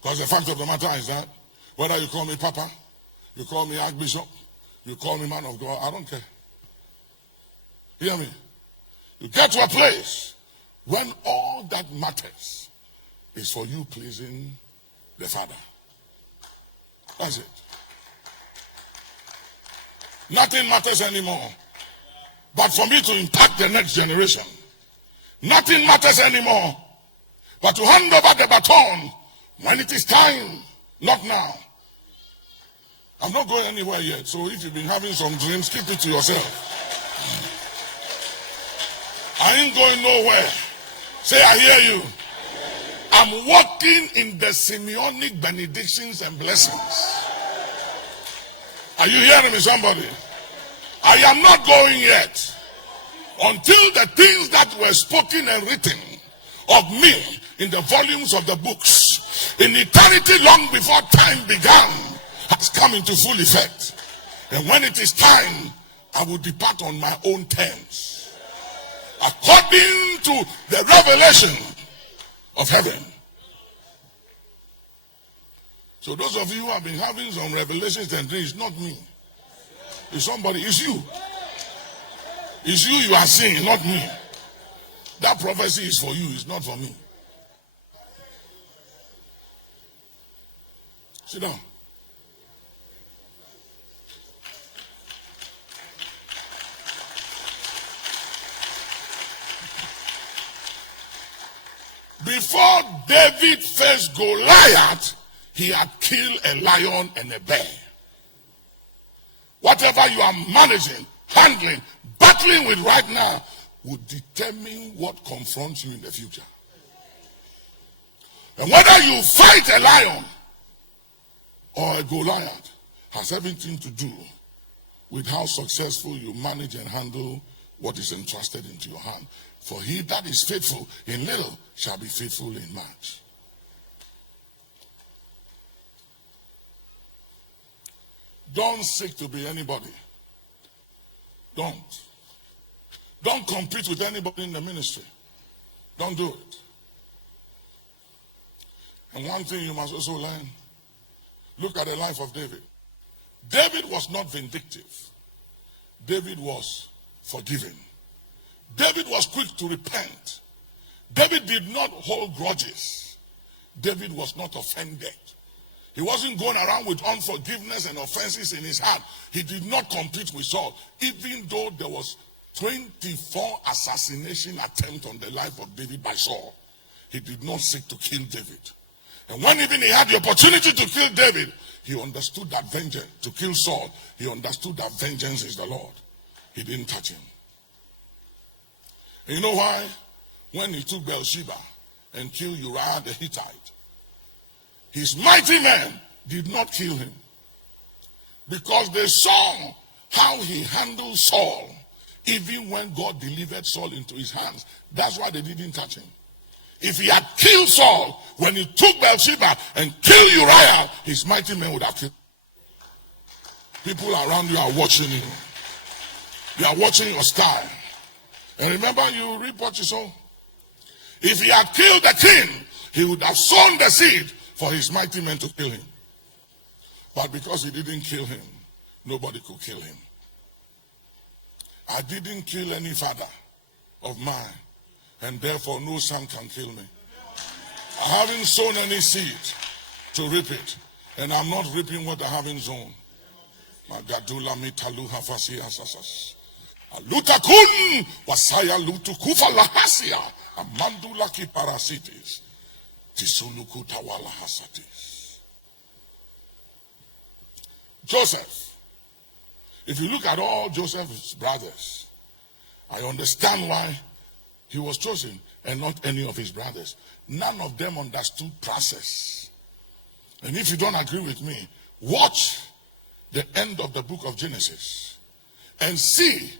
Because the fact of the matter is that whether you call me Papa, you call me Archbishop, you call me man of God, I don't care. Hear me? You get to a place when all that matters is for you pleasing the Father. That's it. Nothing matters anymore. But for me to impact the next generation, nothing matters anymore. But to hand over the baton when it is time, not now. I'm not going anywhere yet. So if you've been having some dreams, keep it to yourself. I ain't going nowhere. Say, I hear you. I'm walking in the Simeonic benedictions and blessings. Are you hearing me, somebody? I am not going yet until the things that were spoken and written of me in the volumes of the books in eternity long before time began has come into full effect. And when it is time, I will depart on my own terms, according to the revelation of heaven. So those of you who have been having some revelations and dreams, not me. It's somebody, it's you. It's you are seeing, not me. That prophecy is for you, it's not for me. Sit down. Before David faced Goliath, he had killed a lion and a bear. Whatever you are managing, handling, battling with right now will determine what confronts you in the future. And whether you fight a lion or a Goliath has everything to do with how successful you manage and handle what is entrusted into your hand. For he that is faithful in little shall be faithful in much. Don't seek to be anybody. Don't compete with anybody in the ministry. Don't do it. And one thing you must also learn, look at the life of David. David was not vindictive. David was forgiving. David was quick to repent. David did not hold grudges. David was not offended. He wasn't going around with unforgiveness and offenses in his heart. He did not compete with Saul, even though there was 24 assassination attempts on the life of David by Saul. He did not seek to kill David. And when even he had the opportunity to kill David, he understood that vengeance, to kill Saul, he understood that vengeance is the Lord. He didn't touch him. And you know why? When he took Bathsheba and killed Uriah the Hittite, his mighty men did not kill him because they saw how he handled Saul even when God delivered Saul into his hands. That's why they didn't touch him. If he had killed Saul when he took Bathsheba and killed Uriah, his mighty men would have killed him. People around you are watching you. They are watching your style. And remember, you reap what you sow. If he had killed the king, he would have sown the seed for his mighty men to kill him. But because he didn't kill him, nobody could kill him. I didn't kill any father of mine, and therefore no son can kill me. I haven't sown any seed to reap it, and I'm not reaping what I haven't sown. Magadula mitalu hafasi asasas. Alutakun wasaya lutukufa lahasia amandula ki parasitis. Joseph. If you look at all Joseph's brothers, I understand why he was chosen and not any of his brothers. None of them understood process. And if you don't agree with me, watch the end of the book of Genesis and see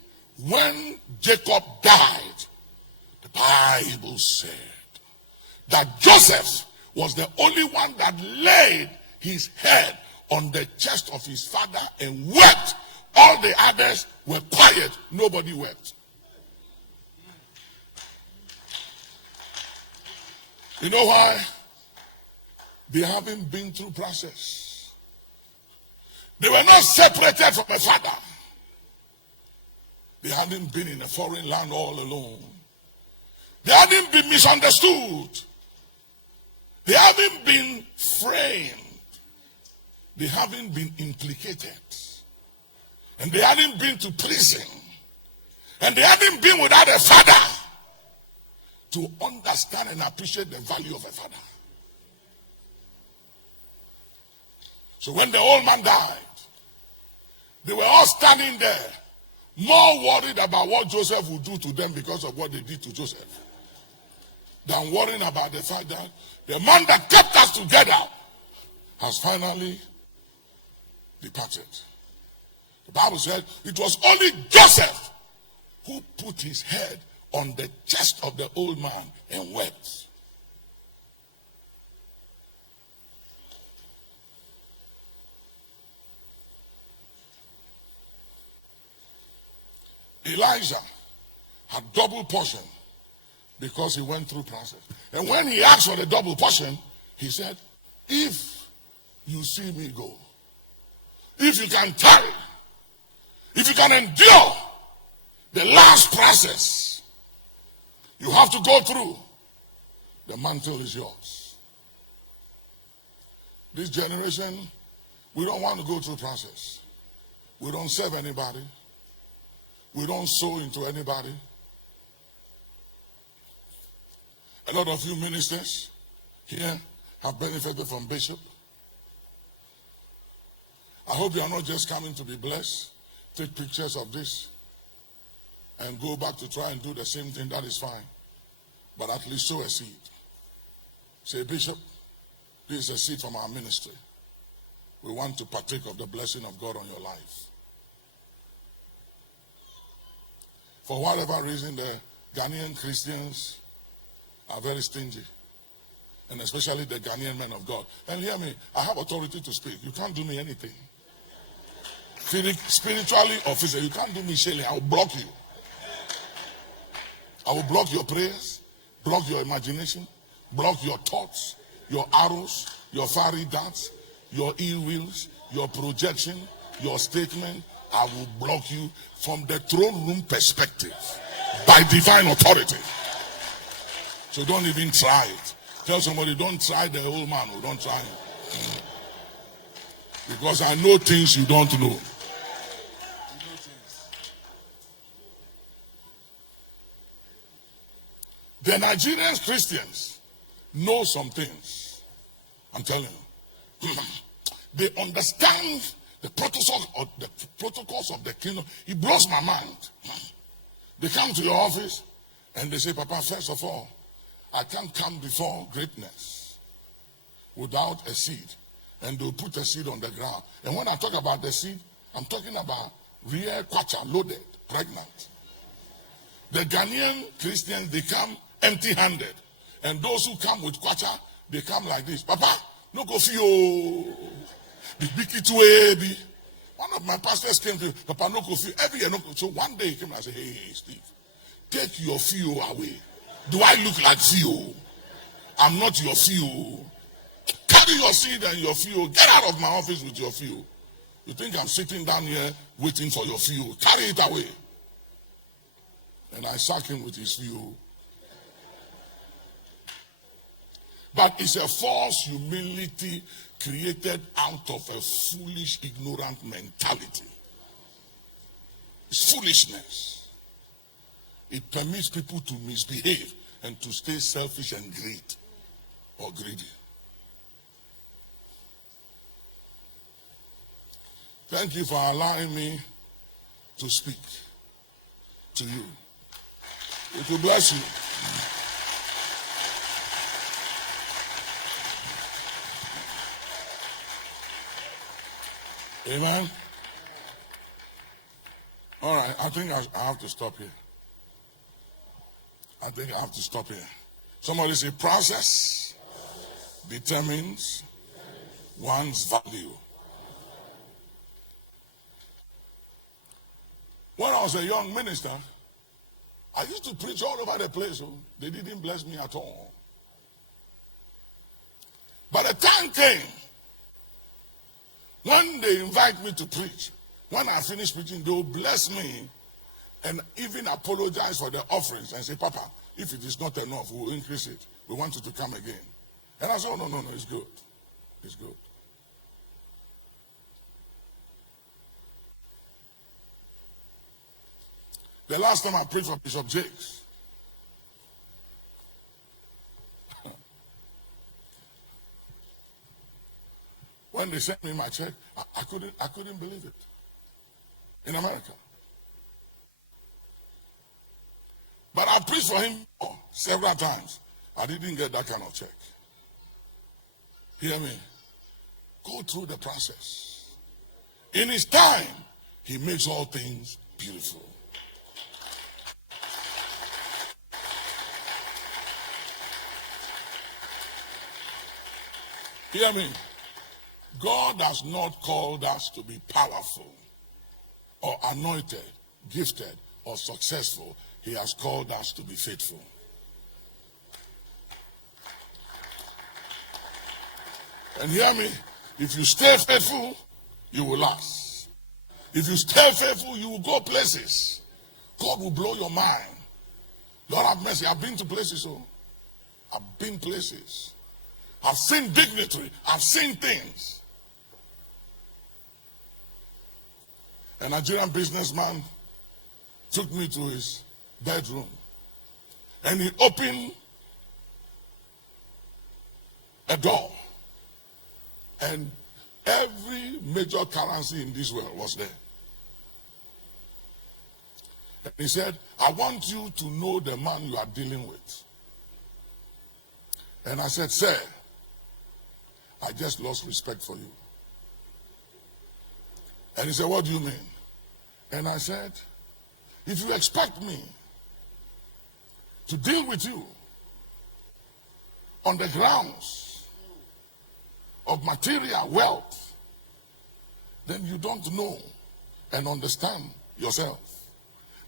when Jacob died, the Bible said that Joseph was the only one that laid his head on the chest of his father and wept. All the others were quiet. Nobody wept. You know why? They haven't been through process. They were not separated from a father. They hadn't been in a foreign land all alone. They hadn't been misunderstood. They haven't been framed. they haven't been implicated, and they hadn't been to prison, and they hadn't been without a father to understand and appreciate the value of a father. So when the old man died, they were all standing there, more worried about what Joseph would do to them because of what they did to Joseph, than worrying about the fact that the man that kept us together has finally departed. The Bible said it was only Joseph who put his head on the chest of the old man and wept. Elijah had double portion because he went through process. And when he asked for the double portion, he said, if you see me go, if you can tarry, if you can endure the last process you have to go through, the mantle is yours. This generation, we don't want to go through process. We don't serve anybody. We don't sow into anybody. A lot of you ministers here have benefited from Bishop. I hope you are not just coming to be blessed. Take pictures of this and go back to try and do the same thing. That is fine. But at least sow a seed. Say, Bishop, this is a seed from our ministry. We want to partake of the blessing of God on your life. For whatever reason, the Ghanaian Christians are very stingy. And especially the Ghanaian men of God. And hear me, I have authority to speak. You can't do me anything. Spiritually or physically, you can't do me shailing. I will block you. I will block your prayers, block your imagination, block your thoughts, your arrows, your fiery darts, your ill wills, your projection, your statement. I will block you from the throne room perspective by divine authority. So don't even try it. Tell somebody, don't try the old man. Don't try him. Because I know things you don't know. The Nigerian Christians know some things. I'm telling you. They understand the protocols of the kingdom. It blows my mind. They come to your office and they say, Papa, first of all, I can't come before greatness without a seed. And they'll put a seed on the ground. And when I talk about the seed, I'm talking about real kwacha, loaded, pregnant. The Ghanaian Christians, they come empty-handed. And those who come with kwacha, they come like this. Papa, no go feel. One of my pastors came to Papa, no go feel. Every year, no go. So one day he came and I said, hey, Steve, take your feel away. Do I look like feel? I'm not your feel. Carry your seed and your feel. Get out of my office with your feel. You think I'm sitting down here waiting for your feel? Carry it away. And I sack him with his feel. But it's a false humility created out of a foolish, ignorant mentality. It's foolishness. It permits people to misbehave and to stay selfish and great or greedy. Thank you for allowing me to speak to you. It will bless you. Amen. All right, I think I have to stop here. I think I have to stop here. Somebody say process determines one's value. When I was a young minister, I used to preach all over the place. So they didn't bless me at all. But the time came when they invite me to preach. When I finish preaching, they will bless me and even apologize for the offerings and say, Papa, if it is not enough, we'll increase it. We want you to come again. And I said, oh, no, it's good. It's good. The last time I prayed for Bishop Jakes, when they sent me my check, I couldn't believe it. In America. But I preached for him several times. I didn't get that kind of check. Hear me? Go through the process. In his time, he makes all things beautiful. Hear me? God has not called us to be powerful or anointed, gifted, or successful. He has called us to be faithful. And hear me, if you stay faithful, you will last. If you stay faithful, you will go places. God will blow your mind. Lord have mercy. I've been to places, oh. I've been places. I've seen dignity. I've seen things. A Nigerian businessman took me to his bedroom and he opened a door and every major currency in this world was there. And he said, I want you to know the man you are dealing with. And I said, sir, I just lost respect for you. And he said, what do you mean? And I said, if you expect me to deal with you on the grounds of material wealth, then you don't know and understand yourself.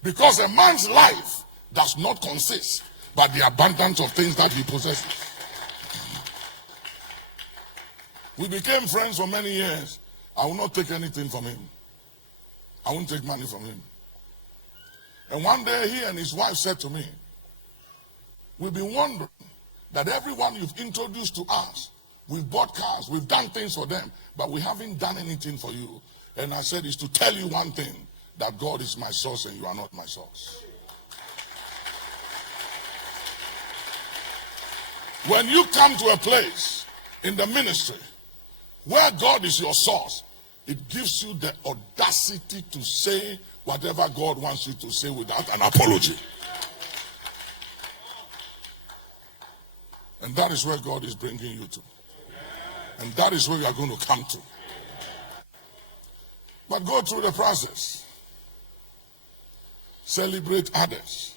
Because a man's life does not consist by the abundance of things that he possesses. We became friends for many years. I will not take anything from him. I won't take money from him. And one day he and his wife said to me, we've been wondering that everyone you've introduced to us, we've bought cars, we've done things for them, but we haven't done anything for you. And I said, it's to tell you one thing, that God is my source and you are not my source. When you come to a place in the ministry where God is your source, it gives you the audacity to say whatever God wants you to say without an apology. And that is where God is bringing you to. And that is where you are going to come to. But go through the process. Celebrate others.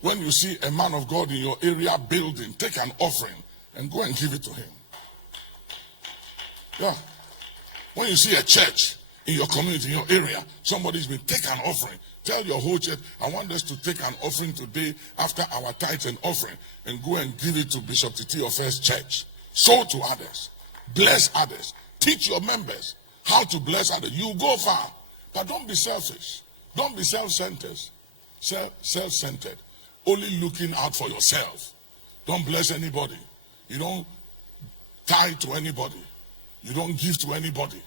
When you see a man of God in your area building, take an offering and go and give it to him. Yeah. When you see a church in your community, in your area, somebody's been, take an offering. Tell your whole church, I want us to take an offering today after our tithes and offering and go and give it to Bishop Titi of First Church. Sow to others. Bless others. Teach your members how to bless others. You go far, but don't be selfish. Don't be self-centered. Self-centered. Only looking out for yourself. Don't bless anybody. You don't tie to anybody. You don't give to anybody.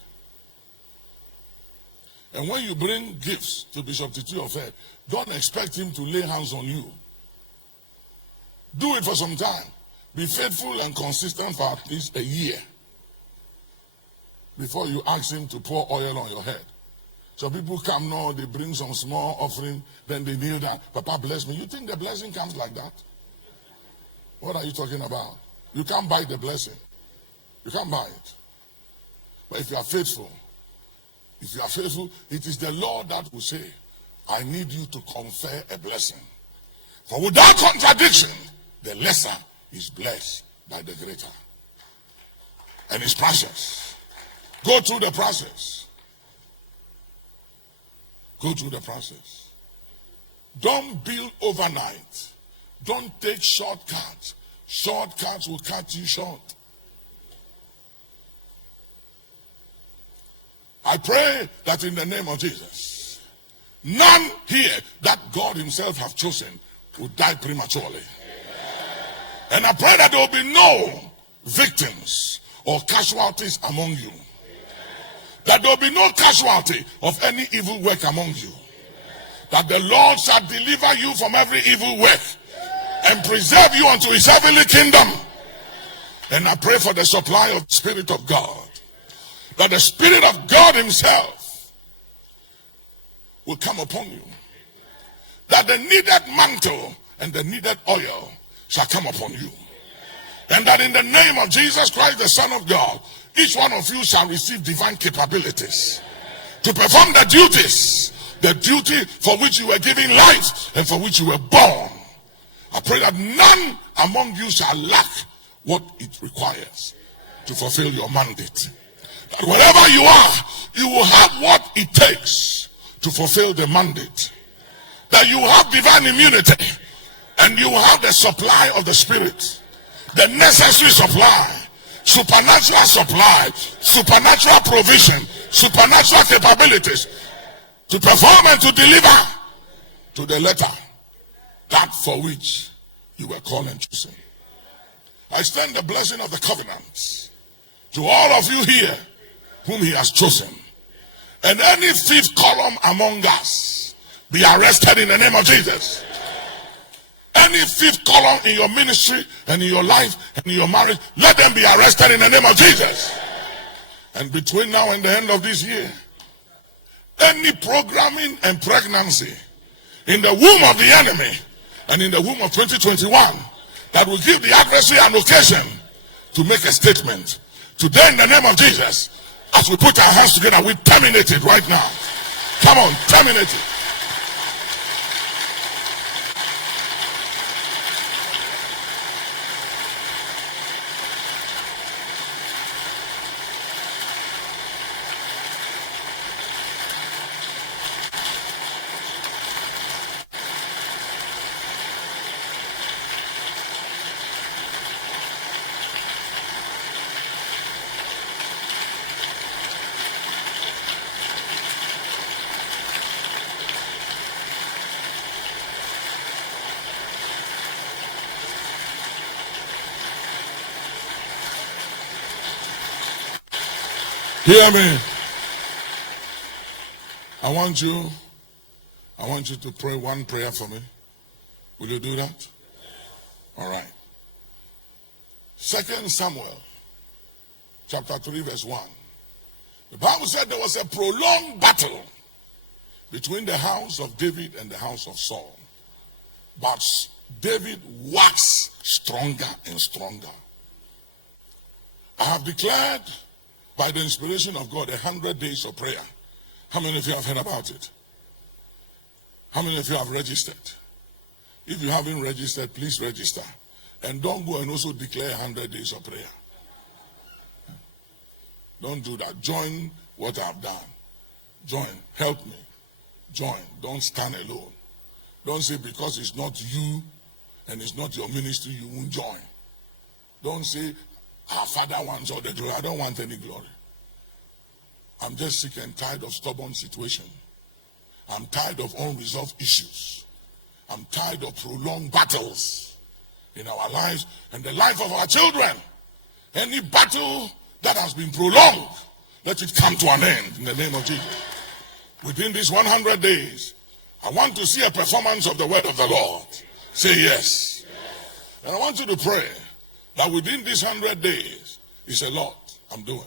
And when you bring gifts to Bishop Titi of Ed, don't expect him to lay hands on you. Do it for some time. Be faithful and consistent for at least a year before you ask him to pour oil on your head. So people come now, they bring some small offering, then they kneel down. Papa, bless me. You think the blessing comes like that? What are you talking about? You can't buy the blessing. You can't buy it. But if you are faithful, it is the Lord that will say, I need you to confer a blessing. For without contradiction, the lesser is blessed by the greater. And it's precious. Go through the process. Go through the process. Don't build overnight. Don't take shortcuts. Shortcuts will cut you short. I pray that in the name of Jesus, none here that God himself have chosen will die prematurely. And I pray that there will be no victims or casualties among you. That there will be no casualty of any evil work among you. that the Lord shall deliver you from every evil work and preserve you unto his heavenly kingdom. And I pray for the supply of the Spirit of God, that the Spirit of God himself will come upon you, that the needed mantle and the needed oil shall come upon you, and that in the name of Jesus Christ, the Son of God, each one of you shall receive divine capabilities to perform the duties, the duty for which you were given life and for which you were born. I pray that none among you shall lack what it requires to fulfill your mandate. That wherever you are, you will have what it takes to fulfill the mandate. That you have divine immunity and you have the supply of the Spirit, the necessary supply, supernatural supply, supernatural provision, supernatural capabilities to perform and to deliver to the letter that for which you were called and chosen. I extend the blessing of the covenant to all of you here whom he has chosen. And any fifth column among us be arrested in the name of Jesus. Any fifth column in your ministry and in your life and in your marriage, let them be arrested in the name of Jesus. And between now and the end of this year, any programming and pregnancy in the womb of the enemy and in the womb of 2021 that will give the adversary an occasion to make a statement, today in the name of Jesus, as we put our hands together, we terminate it right now. Come on, terminate it. Hear me. I want you to pray one prayer for me. Will you do that? All right. 2 Samuel chapter 3 verse 1. The Bible said there was a prolonged battle between the house of David and the house of Saul. But David waxed stronger and stronger. I have declared by the inspiration of God 100 days of prayer. How many of you have heard about it? How many of you have registered? If you haven't registered, please register. And don't go and also declare 100 days of prayer. Don't do that. Join what I've done. Join. Help me. Join. Don't stand alone. Don't say because it's not you and it's not your ministry, you won't join. Don't say, our Father wants all the glory. I don't want any glory. I'm just sick and tired of stubborn situation. I'm tired of unresolved issues. I'm tired of prolonged battles in our lives and the life of our children. Any battle that has been prolonged, let it come to an end in the name of Jesus. Within these 100 days, I want to see a performance of the word of the Lord. Say yes. And I want you to pray that within these 100 days, is a lot I'm doing,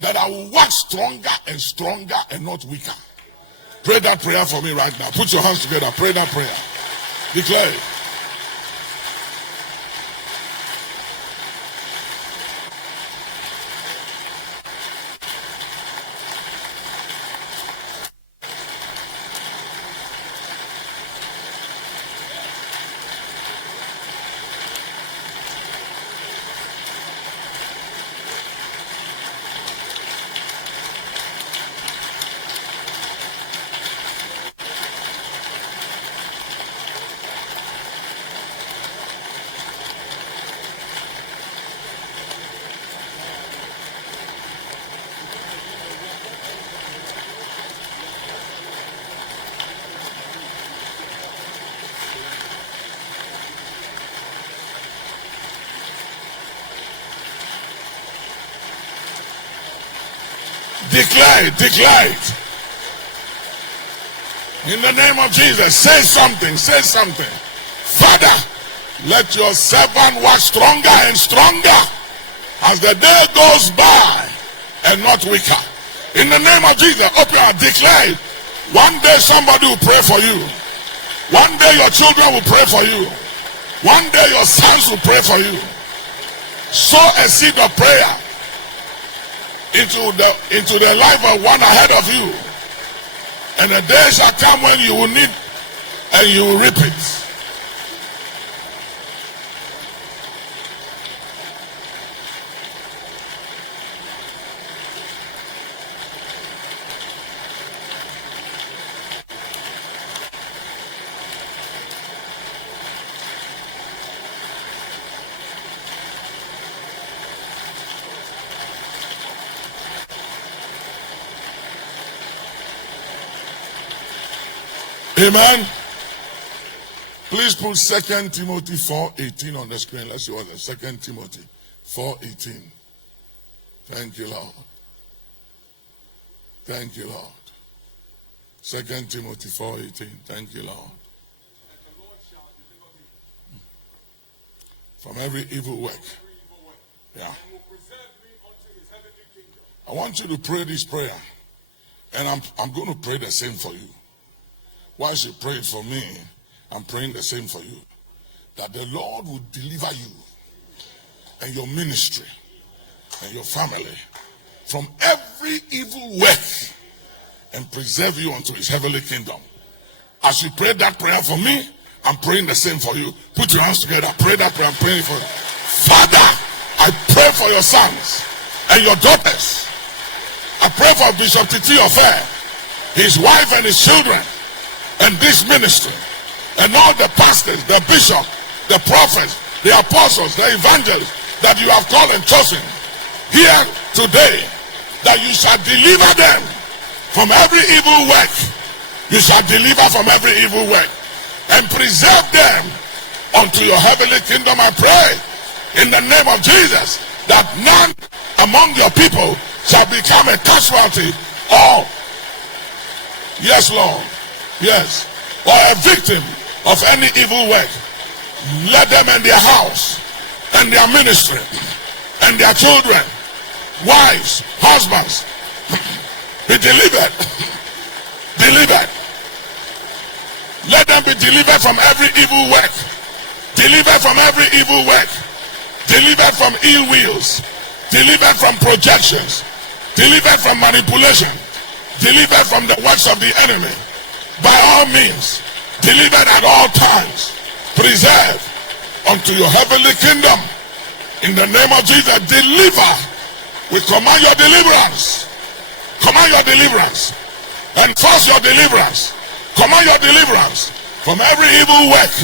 that I will work stronger and stronger and not weaker. Pray that prayer for me right now. Put your hands together. Pray that prayer. Declare it. Declare it, declare it. In the name of Jesus, say something, say something. Father, let your servant work stronger and stronger as the day goes by and not weaker. In the name of Jesus, open and declare it. One day somebody will pray for you. One day your children will pray for you. One day your sons will pray for you. Sow a seed of prayer into the life of one ahead of you. And a day shall come when you will need and you will reap it. Amen. Please put 2 Timothy 4:18 on the screen. Let's see what it is. 2 Timothy 4:18. Thank you, Lord. Thank you, Lord. 2 Timothy 4:18. Thank you, Lord. From every evil work. Yeah. I want you to pray this prayer. And I'm going to pray the same for you. Once you pray for me, I'm praying the same for you. That the Lord will deliver you and your ministry and your family from every evil work and preserve you unto his heavenly kingdom. As you pray that prayer for me, I'm praying the same for you. Put your hands together. Pray that prayer. I'm praying for you. Father, I pray for your sons and your daughters. I pray for Bishop Titi Ofer, his wife and his children, and this ministry, and all the pastors, the bishop, the prophets, the apostles, the evangelists that you have called and chosen here today, that you shall deliver them from every evil work. You shall deliver from every evil work and preserve them unto your heavenly kingdom. I pray in the name of Jesus that none among your people shall become a casualty or, yes, Lord, yes, or a victim of any evil work. Let them and their house and their ministry and their children, wives, husbands be delivered. Delivered. Let them be delivered from every evil work. Delivered from every evil work. Delivered from ill wills. Delivered from projections. Delivered from manipulation. Delivered from the works of the enemy. By all means, delivered at all times, preserve unto your heavenly kingdom. In the name of Jesus, deliver. We command your deliverance. Command your deliverance. Enforce your deliverance. Command your deliverance from every evil work.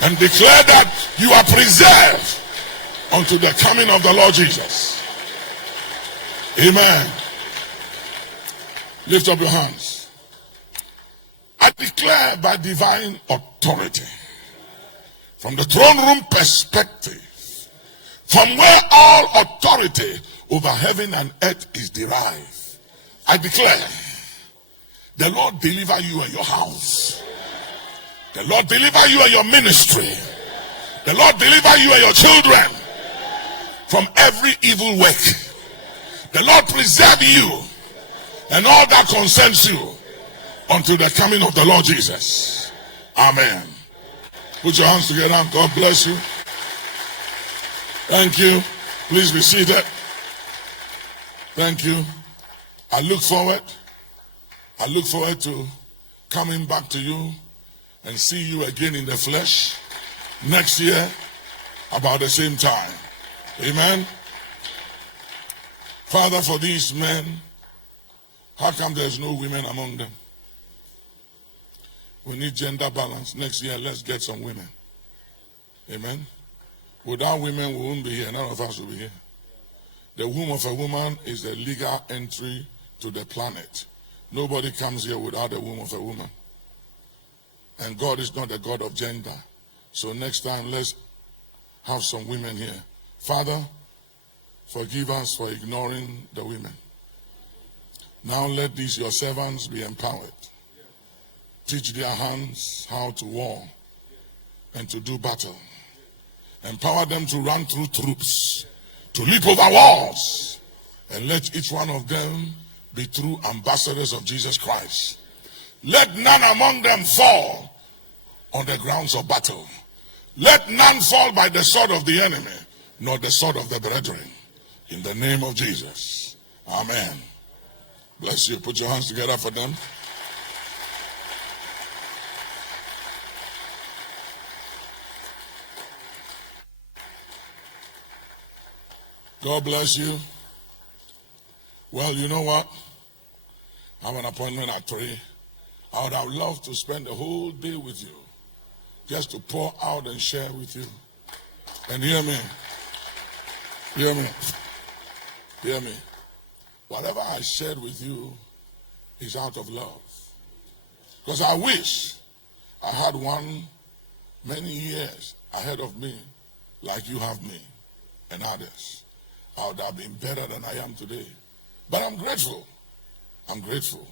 And declare that you are preserved unto the coming of the Lord Jesus. Amen. Lift up your hands. I declare by divine authority, from the throne room perspective, from where all authority over heaven and earth is derived, I declare, the Lord deliver you and your house. The Lord deliver you and your ministry. The Lord deliver you and your children from every evil work. The Lord preserve you and all that concerns you until the coming of the Lord Jesus. Amen. Put your hands together. God bless you. Thank you. Please be seated. Thank you. I look forward to coming back to you and see you again in the flesh next year about the same time. Amen. Father, for these men, how come there's no women among them? We need gender balance. Next year, let's get some women. Amen. Without women, we won't be here. None of us will be here. The womb of a woman is the legal entry to the planet. Nobody comes here without the womb of a woman. And God is not a God of gender. So next time, let's have some women here. Father, forgive us for ignoring the women. Now let these your servants be empowered Teach their hands how to war and to do battle. Empower them to run through troops, to leap over walls, and let each one of them be true ambassadors of Jesus Christ. Let none among them fall on the grounds of battle. Let none fall by the sword of the enemy, nor the sword of the brethren. In the name of Jesus. Amen. Bless you. Put your hands together for them. God bless you. Well, you know what? I have an appointment at 3. I would have loved to spend the whole day with you, just to pour out and share with you. And hear me. Hear me. Hear me. Whatever I shared with you is out of love. Because I wish I had one many years ahead of me like you have me and others. I would have been better than I am today. But I'm grateful. I'm grateful.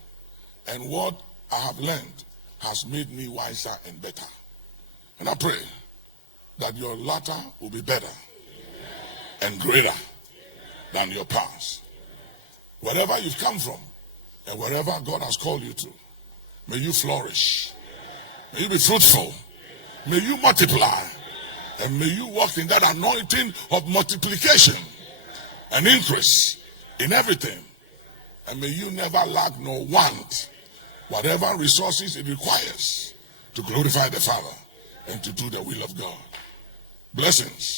And what I have learned has made me wiser and better. And I pray that your latter will be better and greater than your past. Wherever you've come from and wherever God has called you to, may you flourish. May you be fruitful. May you multiply. And may you walk in that anointing of multiplication and increase in everything. And may you never lack nor want whatever resources it requires to glorify the Father and to do the will of God. Blessings.